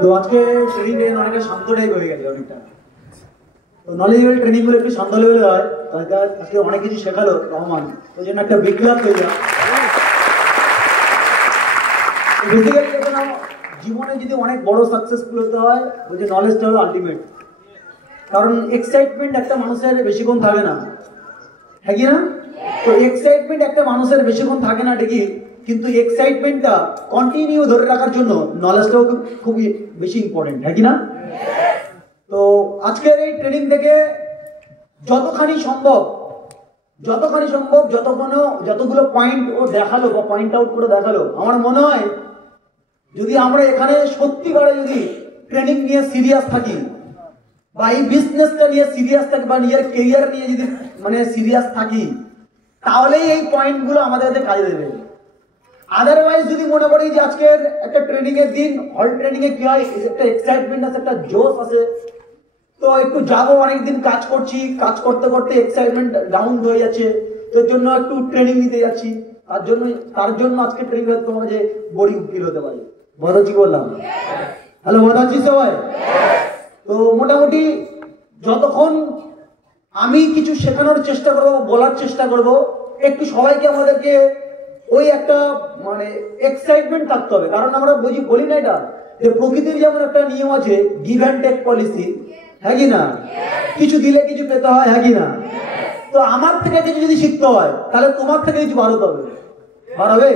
তো আজকে ট্রেনিং অনেকটা শান্ত টাইপ হয়ে গেছে অনেকটা। তো নলেজ লেভেল ট্রেনিং গুলো একটু শান্ত লেভেলে হয়। আজকে অনেক কিছু শেখালো রহমান, ওই জন্য একটা বিগ ক্লাস হয়ে যায়। বেসিক্যালি জীবনে যদি অনেক বড় সাকসেসফুল হতে হয়, ওই যে নলেজটা হলো আলটিমেট। কারণ এক্সাইটমেন্ট একটা মানুষের বেশিক্ষণ থাকে না, হ্যাঁ কি না? তো এক্সাইটমেন্ট একটা মানুষের বেশিক্ষণ থাকে না ঠিকই, কিন্তু এক্সাইটমেন্টটা কন্টিনিউ ধরে রাখার জন্য নলেজটাও খুবই বেশি ইম্পর্টেন্ট, হ্যাঁ কি না? তো আজকের এই ট্রেনিং থেকে যতখানি সম্ভব যতগুলো পয়েন্ট ও দেখালো বা পয়েন্ট আউট করে দেখালো, আমার মনে হয় যদি আমরা এখানে সত্যিকারে যদি ট্রেনিং নিয়ে সিরিয়াস থাকি বা এই বিজনেসটা নিয়ে সিরিয়াস থাকি বা নিজের কেরিয়ার নিয়ে যদি মানে সিরিয়াস থাকি, তাহলেই এই পয়েন্টগুলো আমাদের কাজে দেবে। আদারওয়াইজ যদি মনে করি যে আজকের একটা ট্রেনিং এর দিন, হল ট্রেনিং এ কি হয়, একটা এক্সাইটমেন্ট আছে, একটা জোশ আছে, তো একটু যাবো, অনেকদিন কাজ করছি, কাজ করতে করতে এক্সাইটমেন্ট ডাউন হয়ে যাচ্ছে, তোর জন্য একটু ট্রেনিং নিতে যাচ্ছি, তার জন্য আজকে ট্রেনিং হয়তো তোমার যে বোরিং ফিল হতে পারে। বোঝাচ্ছি বললাম? হ্যালো, বোঝাচ্ছি সবাই? তো মোটামুটি যতক্ষণ আমি কিছু শেখানোর চেষ্টা করবো, বলার চেষ্টা করব, একটু সবাইকে আমাদেরকে ওই একটা মানে এক্সাইটমেন্ট থাকতে হবে। কারণ আমরা বলি না এটা যে প্রকৃতির যেমন একটা নিয়ম আছে, গিভ অ্যান্ড টেক পলিসি, হ্যাঁ কি না? কিছু দিলে কিছু পেতে হয়, হ্যাঁ কি না? তো আমার থেকে কিছু যদি শিখতে হয়, তাহলে তোমার থেকে কিছু বাড়াতে হবে। বাড়াবে?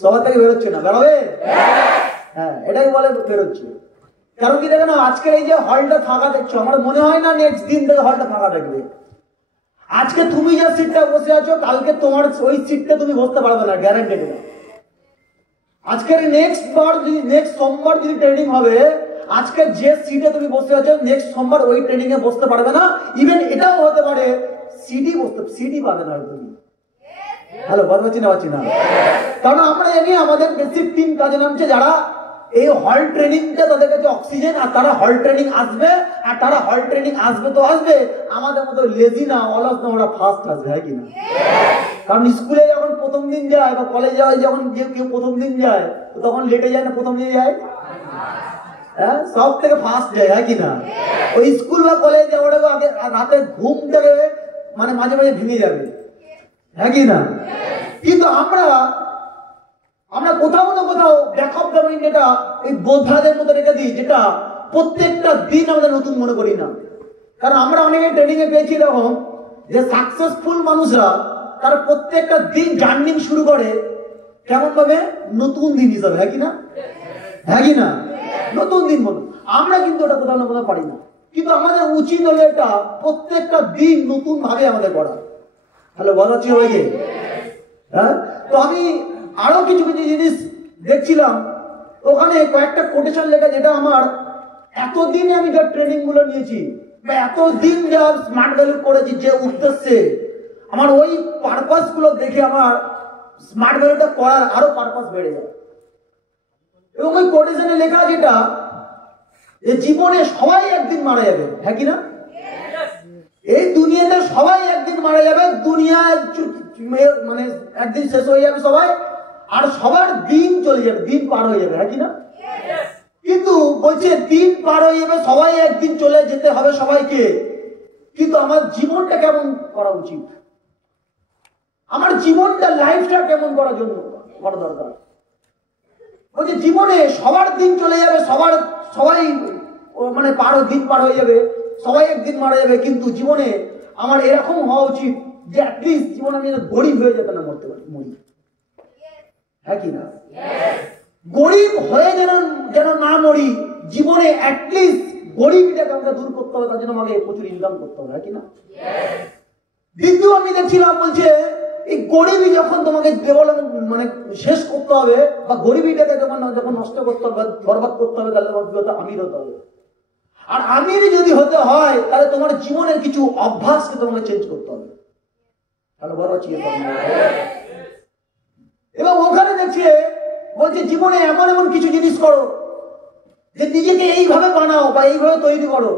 সবার থেকে বেরোচ্ছে না, বাড়াবে? হ্যাঁ, এটাই বলে বেরোচ্ছে। কারণ কি দেখো না, আজকের এই যে হলটা ফাঁকা দেখছো, আমার মনে হয় না নেক্সট দিন থেকে হলটা ফাঁকা থাকবে। আজকে তুমি যে সিটটা বসে আছো, কালকে তোমার ওই সিটটা তুমি বসতে পারবে না, গ্যারান্টেড। আজকের নেক্সট সোমবার যদি ট্রেনিং হবে, আজকে যে সিটে তুমি বসে আছো, নেক্সট সোমবার ওই ট্রেনিং এ বসতে পারবে না। ইভেন এটাও হতে পারে সিটি পাবে না তুমি। হ্যালো, পাচ্ছি না? কারণ আমরা জানি আমাদের বেসিক টিম কাজে নামছে, যারা এই হল ট্রেনিংটা তাদের কাছে অক্সিজেন, আর তারা হল ট্রেনিং আসবে, আর তারা হল ট্রেনিং আসবে তো আসবে, আমাদের মতো লেজি না, অলস না, ওরা ফার্স্ট আসবে, হ্যাঁ কিনা? কারণ স্কুলে যখন প্রথম দিন যায় বা কলেজে যখন কেউ প্রথম দিন যায়, তখন লেটে যায় না, প্রথম দিন যায়, হ্যাঁ, সব থেকে ফার্স্ট যায়, হ্যাঁ কিনা? ওই স্কুল বা কলেজ যাওয়ার আগে রাতে ঘুম থেকে মানে মাঝে মাঝে ভেঙে যাবে, হ্যাঁ কিনা? কিন্তু আমরা কোথাও না কোথাও ব্যাকআপ দ্য মাইন্ড এটা এই বোধাদের মতো রেখে দিই, যেটা প্রত্যেকটা দিন আমাদের নতুন মনে করি না। কারণ আমরা অনেকে ট্রেনিং এ পেয়েছি এরকম যে সাকসেসফুল মানুষরা তারা প্রত্যেকটা দিন জার্নি শুরু করে কেমন ভাবে, নতুন দিন হিসাবে, হ্যাঁ কিনা? হ্যাঁ কিনা? নতুন দিন মনে। আমরা কিন্তু ওটা কোথাও না কোথাও পারি না, কিন্তু আমাদের উচিত হলো এটা প্রত্যেকটা দিন নতুন ভাবে আমাদের করা। হ্যালো, বলাচ্ছি সবাইকে? হ্যাঁ, তো আমি আরো কিছু জিনিস দেখছিলাম, ওখানে কয়েকটা কোটেশন লেখা, যেটা আমার এতদিনে আমি যা ট্রেনিং গুলো নিয়েছি বা এতদিন যা স্মার্ট ভ্যালু করেছি, যে উদ্দেশ্যে আমার ওই পারপাস গুলো দেখে আমার স্মার্ট ভ্যালুটা করার আরো পারপাস বেড়ে যায়। এবং ওই কোটেশনে লেখা যেটা, যে জীবনে সবাই একদিন মারা যাবে, হ্যাঁ কিনা? এই দুনিয়াতে সবাই একদিন মারা যাবে, দুনিয়া মানে একদিন শেষ হয়ে যাবে সবাই, আর সবার দিন চলে যাবে, দিন পার হয়ে যাবে, হ্যাঁ কিনা? কিন্তু বলছে দিন পার হয়ে যাবে, সবাই একদিন চলে যেতে হবে সবাইকে, কিন্তু আমার জীবনটা কেমন করা উচিত, আমার জীবনটা লাইফটা কেমন করার জন্য করা দরকার। বলছে জীবনে সবার দিন চলে যাবে, সবাই মানে দিন পার হয়ে যাবে, সবাই একদিন মারা যাবে, কিন্তু জীবনে আমার এরকম হওয়া উচিত যে অ্যাটলিস্ট জীবনে আমি গরিব হয়ে যেতে না মরি, হ্যাঁ কি না? গরিব হয়ে যেন না মরি, জীবনে অ্যাটলিস্ট গরিবটাকে আমাকে দূর করতে হবে, তার জন্য আমাকে প্রচুর ইনকাম করতে হবে, হ্যাঁ কি না? দ্বিতীয় আমি দেখছিলাম, বলছে এই গরিবই যখন তোমাকে মানে শেষ করতে হবে, বা গরিবীটাকে যখন নষ্ট করতে হবে, বরবাদ করতে হবে, তাহলে তোমাকে আমির হতে হবে। আর আমির যদি হতে হয়, তাহলে তোমার জীবনের কিছু অভ্যাসকে তোমাকে চেঞ্জ করতে হবে। তাহলে বড় এবং ওখানে দেখছে, বলছে জীবনে এমন কিছু জিনিস করো যে নিজেকে এইভাবে বানাও বা এইভাবে তৈরি করো,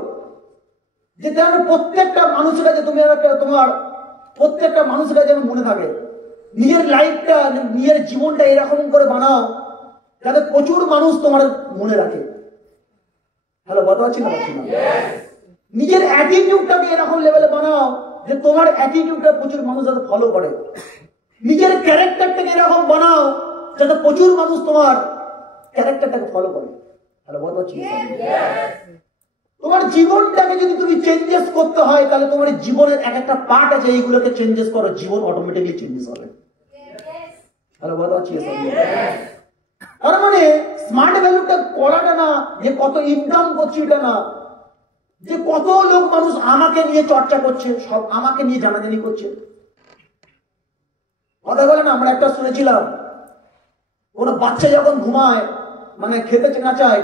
যে প্রত্যেকটা মানুষের কাছে তোমার প্রত্যেকটা মানুষের কাছে মনে থাকে নিজের লাইফটা, নিজের জীবনটা এরকম করে বানাও যাতে প্রচুর মানুষ তোমার মনে রাখে। হ্যালো, কথা হচ্ছে না? নিজের অ্যাটিটিউডটাকে এরকম লেভেলে বানাও যে তোমার অ্যাটিটিউডটা প্রচুর মানুষ যাতে ফলো করে। নিজের ক্যারেক্টারটাকে এরকম বানাও যাতে প্রচুর মানুষ তোমার ক্যারেক্টারটাকে ফলো করে। হ্যালো, কথা হচ্ছে? তোমার জীবনটাকে যদি তুমি চেঞ্জেস করতে হয় তাহলে তোমার জীবনের এক একটা পার্ট আছে, এইগুলোকে চেঞ্জেস করো, জীবন অটোমেটিকলি চেঞ্জেস হবে। হ্যালো, কথা হচ্ছে? তার মানে স্মার্ট ভ্যালুটা করাটা না যে কত ইনকাম করছি, এটা না যে কত লোক মানুষ আমাকে নিয়ে চর্চা করছে, সব আমাকে নিয়ে জানাজানি করছে। কথা বলে না, আমরা একটা শুনেছিলাম, কোন বাচ্চা যখন ঘুমায়, মানে খেতে না চায়,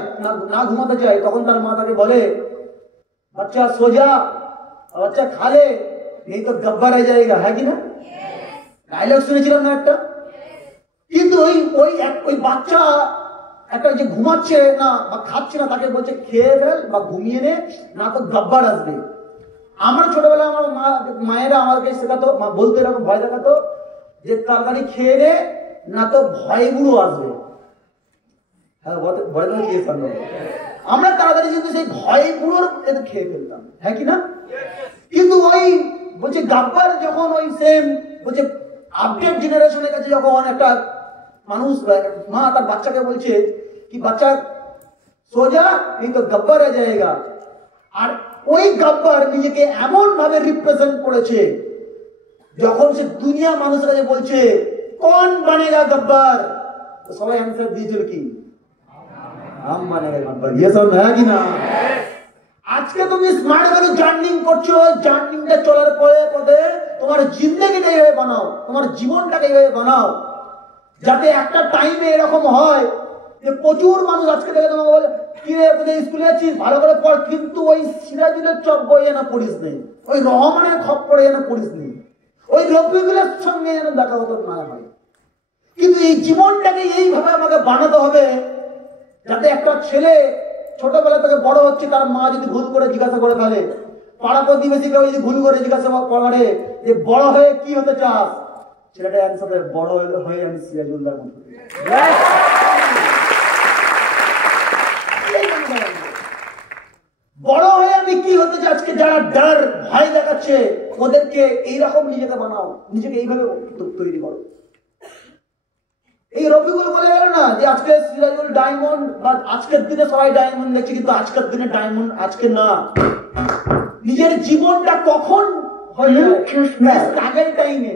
না ঘুমাতে চায়, তখন তার মা তাকে বলে, বাচ্চা সো যা, বাচ্চা খালে, এই তো গব্বার হয়ে যায়গা। হ্যাঁ কি না? ডায়লগ শুনেছিলাম না একটা? কিন্তু ওই বাচ্চা একটা যে ঘুমাচ্ছে না বা খাচ্ছে না, তাকে বলছে খেয়ে ফেল বা ঘুমিয়ে নে, না তো গব্বার আসবে। আমার ছোটবেলা আমার মায়েরা আমাকে শেখাতো, বলতে এরকম ভয় দেখাতো যে তাড়াতাড়ি খেয়ে নে, না তো ভয় বুড়ো আসবে। হ্যাঁ, ভয় দেখা আমরা তাড়াতাড়ি কিন্তু সেই ভয় বুড়োর খেয়ে ফেলতাম। হ্যাঁ কি না? কিন্তু ওই বলছে গাব্বার যখন ওই সেম বলছে আপডেট জেনারেশনের কাছে যখন একটা মানুষ, মা তার বাচ্চাকে বলছে কি বাচ্চা সোজা, এই তো গব্বার হয়ে যায়গা। আর ওই গব্বার নিজেকে এমন ভাবে রিপ্রেজেন্ট করেছে, যখন সে দুনিয়া মানুষের কাছে বলছে কোন বানেগা গব্বার, তো সবাই অ্যান্সার দিয়েছিল কি হাম বানেগা গব্বার। ये सब है কি না? আজকে তুমি স্মার্ট ভ্যালু জার্নিং করছো, জার্নিংটা চলার পথে তোমার জিন্দেগিটা এইভাবে বানাও, তোমার জীবনটাকে এইভাবে বানাও যাতে একটা টাইমে এরকম হয় যে প্রচুর মানুষ আজকে দেখে তোমাকে বলে কি রে কোথায় স্কুলে আছিস, ভালো করে পড়, কিন্তু ওই সিরাজুলের চপ বই এনে পড়িস নেই, ওই রহমানের খপ পড়ে এনে পড়িস নেই, ওই রফিকুলের সঙ্গে যেন দেখা হতো না হয়। কিন্তু এই জীবনটাকে এইভাবে আমাকে বানাতে হবে যাতে একটা ছেলে ছোটবেলা থেকে বড় হচ্ছে, তার মা যদি ভুল করে জিজ্ঞাসা করে ফেলে, পাড়া প্রতিবেশীকে যদি ভুল করে জিজ্ঞাসা করে যে বড় হয়ে কি হতে চাস, ছেলেটা অ্যান্সার দেয় বড় হয়ে আমি সিরাজুল্লাহর মতো। বড় হয়ে আমি কি হতে চাই? আজকে যারা ডর ভয় দেখাচ্ছে ওদেরকে এইরকম নিজেকে বানাও, নিজেকে এইভাবে তৈরি করো। এই রফিকুল বলে গেল না যে আজকে সিরাজুল ডায়মন্ড, বা আজকের দিনে সবাই ডায়মন্ড দেখছে, কিন্তু আজকের দিনে ডায়মন্ড আজকে না। নিজের জীবনটা কখন হয়ে যায়? আগের টাইমে,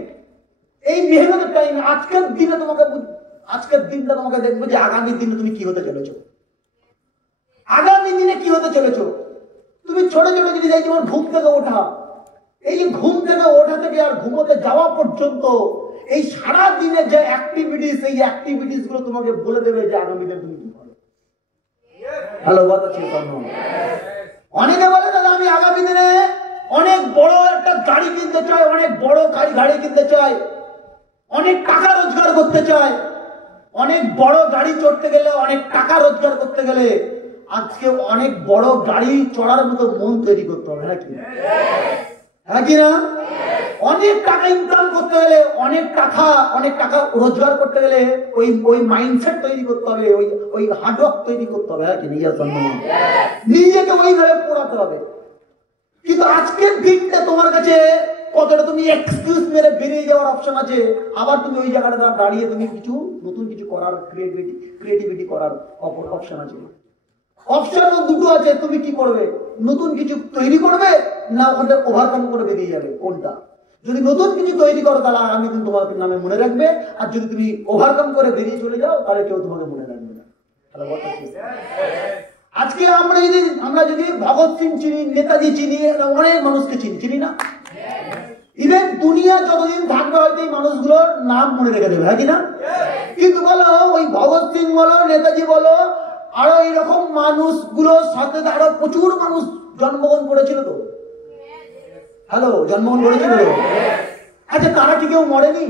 এই মেহনতের টাইমে, আজকের দিনে তোমাকে, আজকের দিনটা তোমাকে দেখবে যে আগামী দিনে তুমি কি হতে চলেছো, আগামী দিনে কি হতে চলেছো। তুমি ছোট ছোট জিনিস, এই যেমন ঘুম থেকে ওঠা, এই যে ঘুম থেকে ওঠা থেকে আর ঘুমোতে যাওয়া পর্যন্ত এই সারা দিনে যে অ্যাক্টিভিটিস, এই অ্যাক্টিভিটিস গুলো তোমাকে বলে দেবে যে আগামী দিনে তুমি কি করো। হ্যালো, কথা ছিল। অনেকে বলে দাদা আমি আগামী দিনে অনেক বড় একটা গাড়ি কিনতে চাই, অনেক বড় গাড়ি কিনতে চাই, অনেক টাকা রোজগার করতে চাই। অনেক বড় গাড়ি চড়তে গেলে, অনেক টাকা রোজগার করতে গেলে আজকে অনেক বড় গাড়ি চড়ার মতো মন তৈরি করতে হবে নাকি? হ্যাঁ কি না? অনেক টাকা ইনকাম করতে গেলে, অনেক টাকা রোজগার করতে গেলে ওই মাইন্ডসেট তৈরি করতে হবে, ওই হার্ডওয়ার্ক তৈরি করতে হবে। হ্যাঁ কি? নিজেকে ওইভাবে পড়াতে হবে। কিন্তু আজকের দিনটা তোমার কাছে কতটা তুমি এক্সকিউজ মেরে বেরিয়ে যাওয়ার অপশন আছে, আবার তুমি ওই জায়গাটা দাঁড়িয়ে তুমি কিছু নতুন কিছু করার, ক্রিয়েটিভিটি করার অপশন আছে। অপশন দুটো আছে, তুমি কি করবে? নতুন কিছু তৈরি করবে না ওখানে ওভারকাম করে বেরিয়ে যাবে? কোনটা? যদি নতুন কিছু তৈরি করো তাহলে আগামী দিন তোমার নামে মনে রাখবে, আর যদি তুমি ওভারকাম করে বেরিয়ে চলে যাও তাহলে কেউ তোমাকে মনে রাখবে না। আজকে আমরা যদি ভগৎ সিং চিনি, নেতাজি চিনি, অনেক মানুষকে চিনি না? ইভেন দুনিয়া যতদিন থাকবে হয়তো এই মানুষগুলোর নাম মনে রেখে দেবে। হ্যাঁ কিনা? কিন্তু বলো ওই ভগৎ সিং বলো, নেতাজি বলো, আরো এইরকম মানুষগুলোর সাথে আরো প্রচুর মানুষ জন্মগ্রহণ করেছিল তো। হ্যালো, জন্মগ্রহণ করেছিল। আচ্ছা, তারা কি কেউ মরেনি?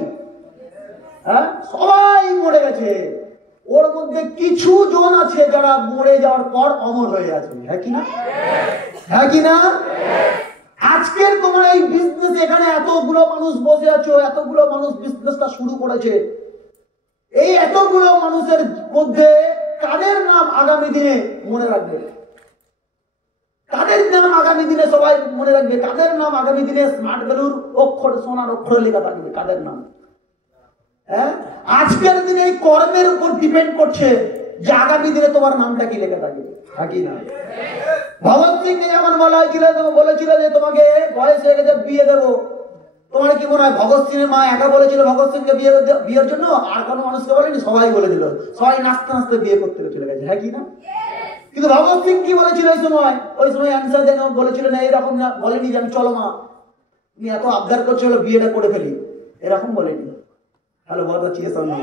হ্যাঁ, সবাই মরে গেছে। ওর মধ্যে কিছু জন আছে যারা মরে যাওয়ার পর অমর হয়ে আছে। হ্যাঁ কি না? হ্যাঁ কি না? আজকের তোমার এই বিজনেস, এখানে এতগুলো মানুষ বসে আছো, এতগুলো মানুষ বিজনেসটা শুরু করেছে, এই এতগুলো মানুষের মধ্যে কাদের নাম আগামী দিনে মনে রাখবে? কাদের নাম আগামী দিনে সবাই মনে রাখবে? কাদের নাম আগামী দিনে স্মার্ট ভ্যালুর অক্ষর, সোনার অক্ষরে লেখা থাকবে? কাদের নাম? হ্যাঁ, আজকের দিনে এই কর্মের উপর ডিপেন্ড করছে যে আগামী দিনে তোমার নামটা কি লেখা থাকবে, থাকি না? ভগৎ সিং যেমন বলেছিল যে তোমাকে বয়স হয়ে গেছে, বিয়ে দেবো। তোমার কি মনে হয় ভগৎ সিং এর মা একা বলেছিল ভগৎ সিংকে বিয়ের জন্য? আর কোনো মানুষকে বলেনি, সবাই বলেছিল। সবাই নাচতে নাচতে বিয়ে করতে চলে গেছে, হ্যাঁ কি না? কিন্তু ভগৎ সিং কি বলেছিল ওই সময় অ্যান্সার দেন বলেছিল না, এরকম না, বলেনি যে আমি চলো মা তুমি এত আবদার করছো, বিয়েটা করে ফেলি, এরকম বলেনি। হ্যালো, বহুত আচ্ছি সামনে।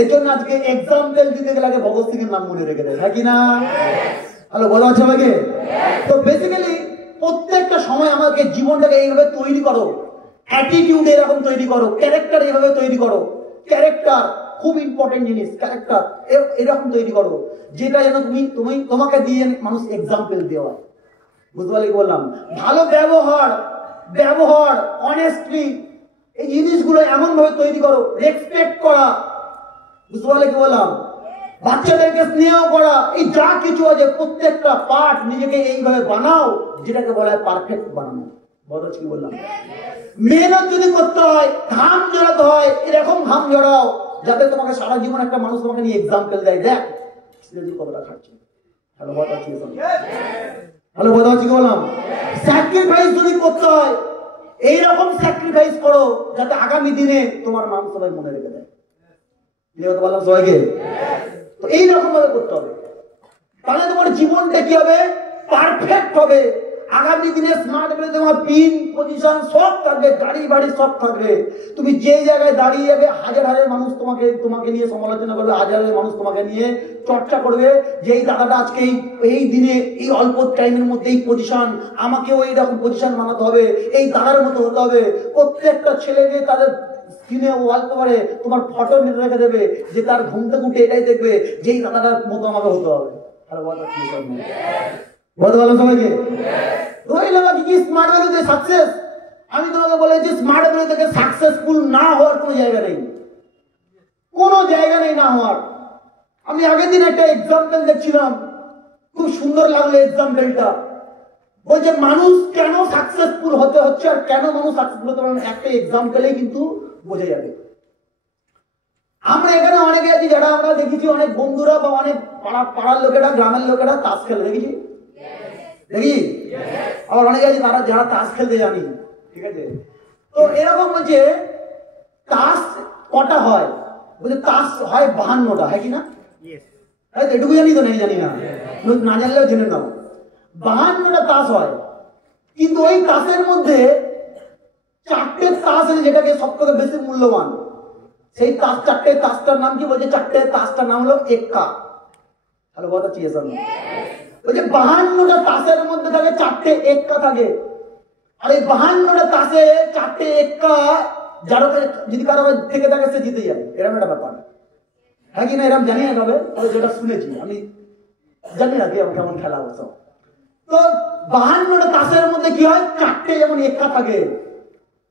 এর জন্য আজকে এক্সাম্পল দিতে গেলে আগে ভগৎ সিং এর নাম মনে রেখে দেয়, হ্যাঁ কি না? হ্যালো, বলা হচ্ছে আমাকে। তো বেসিক্যালি প্রত্যেকটা সময় আমাকে জীবনটাকে এইভাবে তৈরি করো, অ্যাটিটিউড এরকম তৈরি করো, ক্যারেক্টার এইভাবে তৈরি করো। ক্যারেক্টার খুব ইম্পর্টেন্ট জিনিস, ক্যারেক্টার এরকম তৈরি করো যেটা যেন তোমাকে দিয়ে মানুষ এক্সাম্পল দেওয়া। বুঝতে পারলি বললাম? ভালো ব্যবহার, অনেস্টলি, এই জিনিসগুলো এমন ভাবে তৈরি করো। রেসপেক্ট করা, বুঝতে পারলে কি বললাম? বাচ্চাদেরকে স্নেহ করা, এই যা কিছু আছে প্রত্যেকটা পার্ট নিজেকে এইভাবে বানাও যেটাকে বলা হয় পারফেক্ট বানানো। বলো কি বললাম? মেহনত যদি করতে হয়, ঘাম জড়াতে হয়, এরকম ঘাম জড়াও যাতে তোমাকে সারা জীবন একটা মানুষ তোমাকে নিয়ে এক্সাম্পল দেয়, দেখ কতটা খাচ্ছে। হ্যালো, বলো কি বললাম? স্যাক্রিফাইস যদি করতে হয়, এইরকম স্যাক্রিফাইস করো যাতে আগামী দিনে তোমার নাম সবাই মনে রেখে দেয়। বললাম সবাইকে, তো এইরকম ভাবে করতে হবে, তাহলে তোমার জীবনটা কি হবে? পারফেক্ট হবে। আগামী দিনে স্মার্ট ভ্যালু তোমার পিন পজিশন সব থাকবে, গাড়ি বাড়ি সব থাকবে। তুমি যে জায়গায় দাঁড়িয়ে যাবে, হাজার মানুষ তোমাকে নিয়ে সমালোচনা করবে, হাজার মানুষ তোমাকে নিয়ে চর্চা করবে যে এই দাদাটা আজকে এই দিনে এই অল্প টাইমের মধ্যে এই পজিশন, আমাকেও এইরকম পজিশন বানাতে হবে, এই দাদার মতো হতে হবে। প্রত্যেকটা ছেলেকে তাদের স্ক্রিনে ওয়ালপেপারে তোমার ফটো নিয়ে রেখে দেবে যে তার ঘুম থেকে উঠে এটাই দেখবে যে এই দাদাটার মতো আমাকে হতে হবে। বলতে পারলাম সবাইকে? কি স্মার্ট ভ্যালু থেকে সাকসেস? আমি তোমাকে বলেছি স্মার্ট ভ্যালু থেকে সাকসেসফুল না হওয়ার কোনো জায়গা নেই, কোনো জায়গা নেই না হওয়ার। আমি আগের দিন একটা এক্সাম্পল দেখছিলাম, খুব সুন্দর লাগলো এক্সাম্পলটা। বলছে মানুষ কেন সাকসেসফুল হতে হচ্ছে আর কেন মানুষ সাকসেসফুল হতে পারে, একটা এক্সাম্পলে কিন্তু বোঝা যাবে। আমরা এখানে অনেকে আছি যারা আমরা দেখেছি অনেক বন্ধুরা বা অনেক পাড়ার লোকেরা, গ্রামের লোকেরা তাস খেলে, দেখি আবার অনেকে আছে তারা যারা তাস খেলতে জানি, ঠিক আছে? তো এরকম হচ্ছে তাস কটা হয়? বলছে তাস হয় 52টা, হ্যাঁ কি না? এটুকু জানি তো, নেই জানি না, না জানলেও জেনে নাও। 52টা তাস হয়, কিন্তু ওই তাসের মধ্যে 4টে তাস আছে যেটাকে সব থেকে বেশি মূল্যবান। সেই তাস 4টে তাসটার নাম কি? বলছে 4টে তাসটার নাম হলো এক্কা। হ্যালো, কথা চিয়েছ? বলছে 52টা তাসের মধ্যে থাকে 4টে এক্কা থাকে, আর এই 52টা তাসে 4টে এক্কা যার যদি কারো থেকে থাকে সে জিতে যায়, এরকম একটা ব্যাপার, হ্যাঁ কি না? এরকম জানি না, তবে যেটা শুনেছি আমি, জানি না কেমন খেলা হতো। তো 52টা তাসের মধ্যে কি হয়? 4টে যেমন এক্কা থাকে,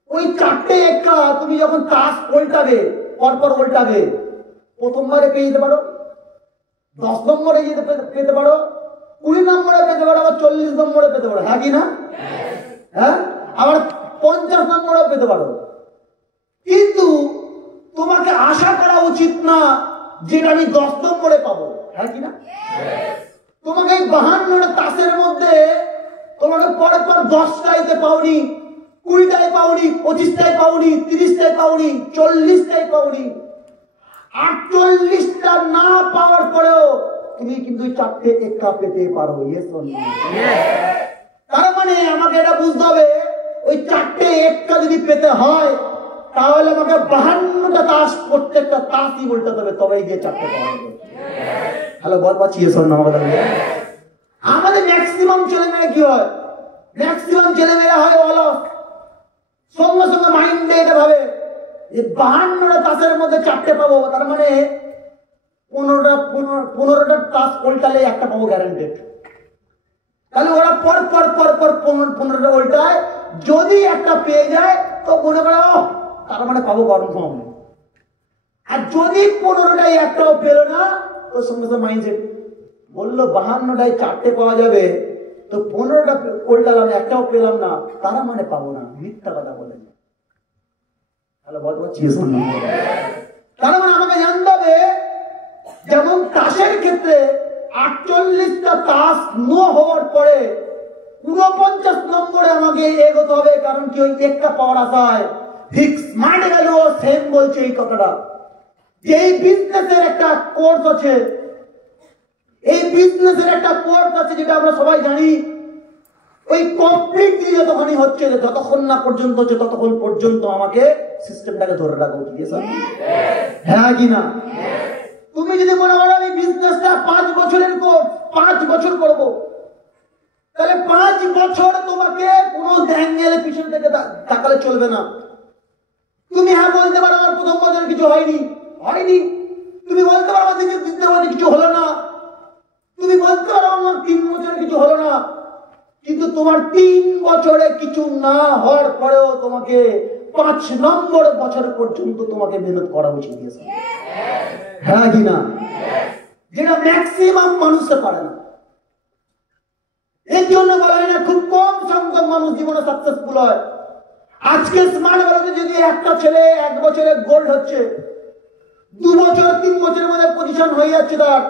ওই 4টে এক্কা তুমি যখন তাস উল্টাবে, পরপর উল্টাবে, প্রথমবারে পেয়ে যেতে পারো, 10 নম্বরে পেতে পারো, 20 নম্বরে পেতে পারো, আবার 40 নম্বরে পেতে পারো, হ্যাঁ কি না? হ্যাঁ, আবার 50 নম্বরে পেতে পারো। কিন্তু তোমাকে আশা করা উচিত না যেটা আমি 10 নম্বরে পাবো, হ্যাঁ কি না? তোমাকে 52টা তাসের মধ্যে তোমাকে পরপর 10টাইতে পাওনি, 20টায় পাওনি, 25টায় পাওনি, 30টায় পাওনি, 40টায় পাওনি, 48টা না পাওয়ার পরেও তুমি কিন্তু 4টে এক্কা পেতে পারো। তার মানে আমাকে এটা বুঝতে হবে, ওই 4টে এক্কা যদি পেতে হয় তাহলে আমাকে 52টা তাস, প্রত্যেকটা তাসই উল্টাতে হবে, তবেই গিয়ে 4টে পাওয়া যাবে। হ্যালো, বল পাচ্ছি আমাদের ম্যাক্সিমাম ছেলেমেয়েরা কি হয়? ম্যাক্সিমাম ছেলেমেয়েরা হয় অলস, সঙ্গে সঙ্গে মাইন্ডে এটা ভাবে যে 52টা তাসের মধ্যে 4টে পাবো, তার মানে 15টা তাস উল্টালে একটা পাবো গ্যারান্টেড। তাহলে ওরা পর পর পর পর 15টা উল্টায়, যদি একটা পেয়ে যায় তো মনে করে ও তার মানে পাবো কনফার্ম। আর যদি 15টাই একটাও পেল না, তোর সঙ্গে সঙ্গে মাইন্ডসেট বললো 52টায় 4টে পাওয়া যাবে, তো 15টা উল্টালাম একটাও পেলাম না, তারা মানে পাবো না, মিথ্যা কথা বলে। তাহলে বলতে পারছি তার মানে আমাকে জানতে হবে, যেমন তাসের ক্ষেত্রে 48টা তাস নো হওয়ার পরে 49 নম্বরে আমাকে এগোতে হবে, কারণ কি ওই একটা পাওয়ার আশায় ফিক্স মার্টে গেল সেম বলছে এই কথাটা। এই বিজনেসের একটা কোর্স আছে, এই বিজনেসের একটা কোর্স আছে যেটা আমরা সবাই জানি, ওই কমপ্লিটলি যতক্ষণই হচ্ছে, যতক্ষণ না পর্যন্ত হচ্ছে ততক্ষণ পর্যন্ত আমাকে সিস্টেমটাকে ধরে রাখা উচিত। হ্যাঁ কি না? তুমি যদি মনে করো আমি বিজনেসটা 5 বছরের কোর্স, 5 বছর করব, তাহলে 5 বছর তোমাকে কোনো অ্যাঙ্গেলে পিছন থেকে তাকালে চলবে না। তুমি হ্যাঁ বলতে পারো আমার প্রথম বছর কিছু হয়নি, হয়নি। তুমি বলতে পারো আমার দ্বিতীয় বছর কিছু হলো না, তুমি বলতে পারো আমার 3 বছরে কিছু হলো না, কিন্তু তোমার 3 বছরে কিছু না হওয়ার পরেও তোমাকে 5 নম্বর বছর পর্যন্ত তোমাকে মেহনত করা উচিত। হ্যাঁ কি না? যেটা ম্যাক্সিমাম মানুষে পারে না। এর জন্য বলা হয় না খুব কম সংখ্যক মানুষ জীবনে সাকসেসফুল হয়। আজকে স্মার্ট ভারতে যদি একটা ছেলে 1 বছরে গোল্ড হচ্ছে, 2 বছর 3 বছরের মধ্যে পজিশন হয়ে যাচ্ছে তার,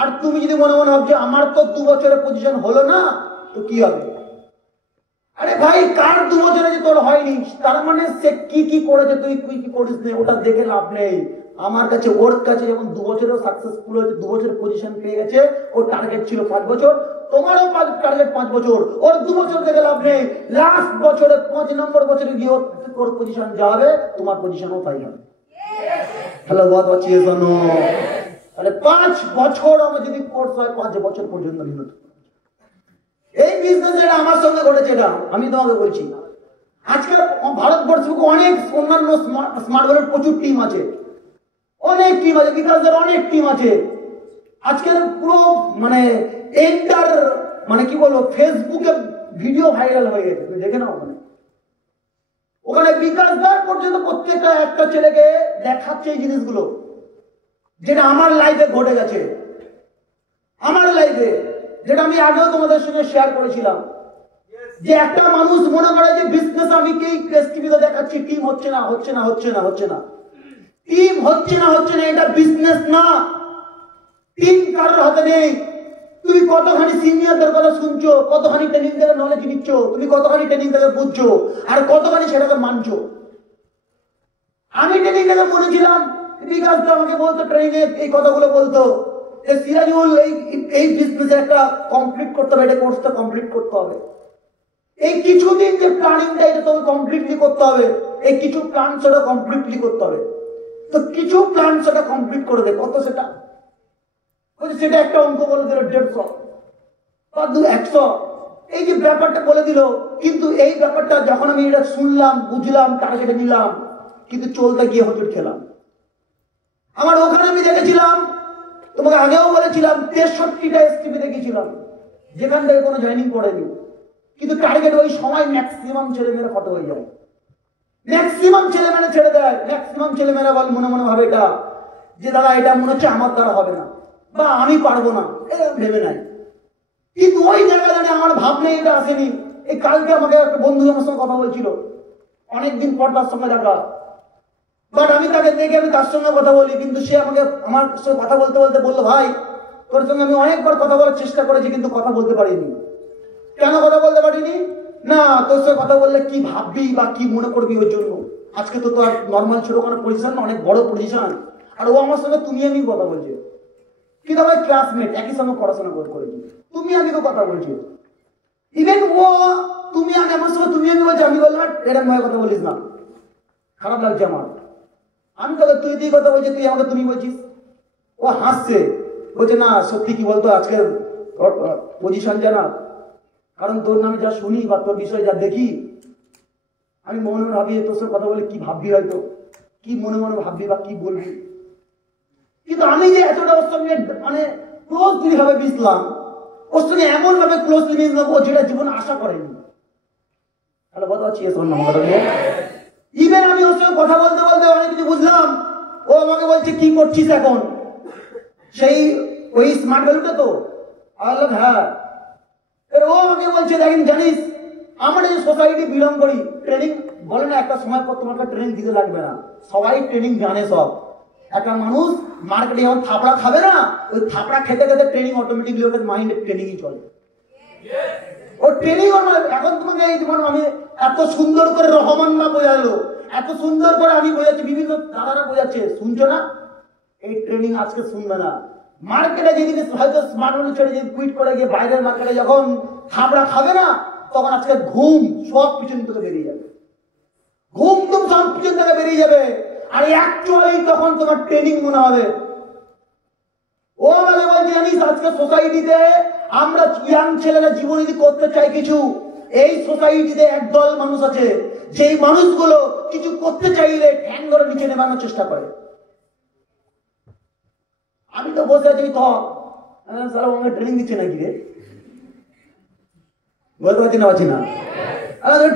আর তুমি যদি মনে মনে ভাবছো আমার তো 2 বছরে পজিশন হলো না, তো কি হবে? আরে ভাই, কার 2 বছরে যে তোর হয়নি তার মানে সে কি কি করেছে, তুই কি করিস না, ওটা দেখে লাভ নেই। আমার কাছে ওর কাছে যেমন 2 বছরেও সাকসেসফুল হয়েছে, 2 বছর পজিশন পেয়ে গেছে, ওর টার্গেট ছিল 5 বছর, তোমারও টার্গেট 5 বছর, ওর 2 বছর দেখে লাভ নেই। লাস্ট বছরে 5 নম্বর বছরে গিয়ে ওর পজিশন যা হবে তোমার পজিশনও তাই হবে। হ্যালো, বহুত বাচ্চা জানো, তাহলে 5 বছর আমার যদি কোর্স হয় 5 বছর পর্যন্ত মেহনত। এই বিজনেস এটা আমার সঙ্গে ঘটেছে, এটা আমি তোমাকে বলছি। আজকে ভারতবর্ষে অনেক অন্যান্য স্মার্ট ওয়ার্ল্ডের প্রচুর টিম আছে, অনেক টিম আছে, বিকাশের অনেক টিম আছে। আজকে পুরো মানে এন্টার মানে কি বলবো, ফেসবুকে ভিডিও ভাইরাল হয়ে গেছে, তুমি দেখে নাও। ওখানে বিকাশ দার পর্যন্ত প্রত্যেকটা একটা ছেলেকে দেখাচ্ছে এই জিনিসগুলো, যেটা আমার লাইফে ঘটে গেছে, আমার লাইফে, যেটা আমি আগেও তোমাদের সঙ্গে শেয়ার করেছিলাম। যে একটা মানুষ মনে করে যে বিজনেস আমি কি টিভিতে দেখাচ্ছি, টিম হচ্ছে না হচ্ছে না হচ্ছে না হচ্ছে না, টিম হচ্ছে না হচ্ছে না, এটা বিজনেস না। টিম কারোর হাতে নেই। তুমি কতখানি সিনিয়রদের কথা শুনছো, কতখানি ট্রেনিং থেকে নলেজ নিচ্ছ, তুমি কতখানি ট্রেনিং থেকে বুঝছো, আর কতখানি সেটাকে মানছো। আমি ট্রেনিং থেকে পড়েছিলাম, বিকাশ তো আমাকে বলতো ট্রেনিংয়ে এই কথাগুলো বলতো যে সিরাজুল এই বিজনেসে একটা কমপ্লিট করতে হবে, এটা কোর্সটা কমপ্লিট করতে হবে। এই কিছুদিন যে প্ল্যানিংটা এটা তোমাকে কমপ্লিটলি করতে হবে, এই কিছু প্ল্যান সেটা কমপ্লিটলি করতে হবে। তো কিছু প্ল্যান সেটা কমপ্লিট করে দে, কত সেটা? সেটা একটা অঙ্ক বলে দিল 150 বা 100, এই যে ব্যাপারটা বলে দিল। কিন্তু এই ব্যাপারটা যখন আমি এটা শুনলাম, বুঝলাম, টার্গেটে নিলাম, কিন্তু চলতে গিয়ে হোঁচট খেলাম। আমার ওখানে আমি দেখেছিলাম, তোমাকে আগেও বলেছিলাম, 63টা এসটিভি দেখেছিলাম, যেখান থেকে কোনো জয়েনিং করেনি, কিন্তু টার্গেট ওই সময় ম্যাক্সিমাম ছেলেমেয়েরা ফটো হয়ে যায়, ম্যাক্সিমাম ছেলেমেয়েরা ছেড়ে দেয়, ম্যাক্সিমাম ছেলেমেয়েরা বল মনে মনে ভাবে এটা যে দাদা এটা মনে হচ্ছে আমার দ্বারা হবে না, বা আমি পারবো না, ভেবে নাই। কিন্তু ওই জায়গা দাঁড়িয়ে আমার ভাবনা এটা আসেনি। এই কালকে আমাকে একটা বন্ধু আমার সঙ্গে কথা বলছিল, অনেকদিন পর তার সঙ্গে দেখা, বাট আমি তাকে দেখে আমি তার সঙ্গে কথা বলি, কিন্তু সে আমাকে আমার সঙ্গে কথা বলতে বলতে বললো, ভাই তোর সঙ্গে আমি অনেকবার কথা বলার চেষ্টা করেছি কিন্তু কথা বলতে পারিনি। কেন কথা বলতে পারিনি? না, তোর সঙ্গে কথা বললে কি ভাববি বা কি মনে করবি ওর জন্য। আজকে তো আর নর্মাল ছোটখাটো পজিশন, অনেক বড় পজিশন, আর ও আমার সঙ্গে তুমি আমি কথা বলছে, কিন্তু আমার ক্লাসমেট, একই সঙ্গে পড়াশোনা করেছি, তুমি আমি তো কথা বলছি। ইভেন ও তুমি আমি আমার সঙ্গে তুমি আমি বলছি, আমি বললাম এরকম ভাবে কথা বলিস না, খারাপ লাগছে আমার। আমি তোকে তুই দিয়ে কথা বলছি, তুই আমাকে তুমি বলছিস। ও হাসছে, বলছে না সত্যি কি বলতো আজকে পজিশন জানা, কারণ তোর নামে যা শুনি বা তোর বিষয়ে যা দেখি, আমি মনে মনে ভাবি তোর সঙ্গে কথা বলে কি ভাববি, হয়তো কি মনে মনে ভাববি বা কি বলবি। কিন্তু আমি যে এতটা ওর সঙ্গে মানে ক্লোজলি ভাবে মিশলাম, ও ওর সঙ্গে এমন ভাবে ক্লোজলি মিশবো যেটা জীবন আশা করেনি। তাহলে কথা হচ্ছে ইভেন আমি ওর সঙ্গে কথা বলতে বলতে অনেক কিছু বুঝলাম। ও আমাকে বলছে কি করছিস এখন, সেই ওই স্মার্ট ভ্যালুটা তো হ্যাঁ। ও আমাকে বলছে দেখেন জানিস আমরা যে সোসাইটি বিলং করি, ট্রেনিং বলে না একটা সময় পর তোমাকে ট্রেনিং দিতে লাগবে না, সবাই ট্রেনিং জানে সব। একটা মানুষ মার্কেটে যখন থাপড়া খাবে না, ওই থাপড়া খেতে খেতে ট্রেনিং অটোমেটিকলি ওকে মাইন্ডে ট্রেনিংই চলে। ও ট্রেনিং এখন তোমাকে এই তোমার আমি এত সুন্দর করে রহমান না বোঝালো, এত সুন্দর করে আমি বোঝাচ্ছি, বিভিন্ন দাদারা বোঝাচ্ছে, শুনছো না? এই ট্রেনিং আজকে শুনবে না। মার্কেটে যেদিকে হয়তো স্মার্টফোন ছেড়ে যে কুইট করে গিয়ে বাইরের মার্কেটে যখন থাপড়া খাবে না, তখন আজকে ঘুম সব পিছন থেকে বেরিয়ে যাবে, ঘুম তুম সব পিছন থেকে বেরিয়ে যাবে। আর অ্যাকচুয়ালি তখন তোমার ট্রেনিং মনে হবে। ও আমাকে বলছে জানিস আজকে সোসাইটিতে আমরা ইয়াং ছেলেরা জীবন যদি করতে চাই কিছু, এই সোসাইটিতে একদল মানুষ আছে যেই মানুষগুলো কিছু করতে চাইলে ঠ্যাং ধরে নিচে নেবানোর চেষ্টা করে। আমি তো বসে আছি তো সারা আমাকে ট্রেনিং দিচ্ছে নাকি রে, বলতে পারছি না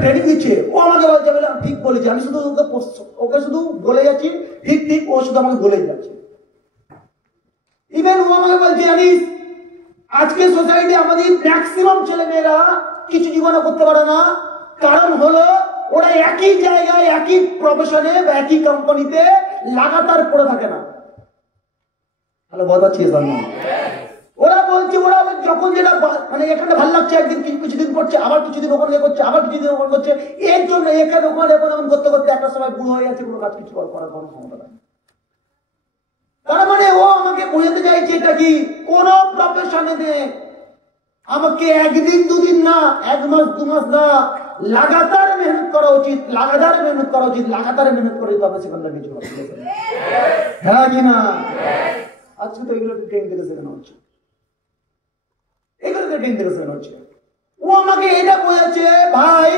ট্রেনিং দিচ্ছে। ও আমাকে বলছে ঠিক বলেছি, আমি শুধু ওকে শুধু বলে যাচ্ছি ঠিক ঠিক, ও শুধু আমাকে বলে যাচ্ছে। ইভেন ও আমাকে বলছে জানিস আজকে সোসাইটি আমাদের ম্যাক্সিমাম ছেলে মেয়েরা কিছু জীবনে করতে পারে না, কারণ হলো ওরা একই জায়গায় একই প্রফেশনে বা একই কোম্পানিতে লাগাতার পড়ে থাকে না। তাহলে বোঝাচ্ছি ওরা বলছে ওরা যখন যেটা মানে এখানে ভালো লাগছে একদিন কিছুদিন করছে, আবার কিছুদিন ওখানে করছে, আবার কিছুদিন ওখানে করছে, এর জন্য এখানে ওখানে করতে করতে একটা সময় বুড়ো হয়ে যাচ্ছে, কোনো কাজ কিছু করার কোনো ক্ষমতা নেই। তার মানে ও আমাকে বোঝাতে চাইছে এটা কি কোন প্রফেশনে আমাকে একদিন দুদিন না, এক মাস দু মাস না, লাগাতার মেহনত করা উচিত, লাগাতার মেহনত করা উচিত, লাগাতার মেহনত করে তবে সেখান থেকে কিছু হবে। হ্যাঁ কি না? আজকে তো এগুলো ট্রেন থেকে শেখানো হচ্ছে, এগুলো ট্রেন থেকে শেখানো হচ্ছে। ও আমাকে এটা বোঝাচ্ছে ভাই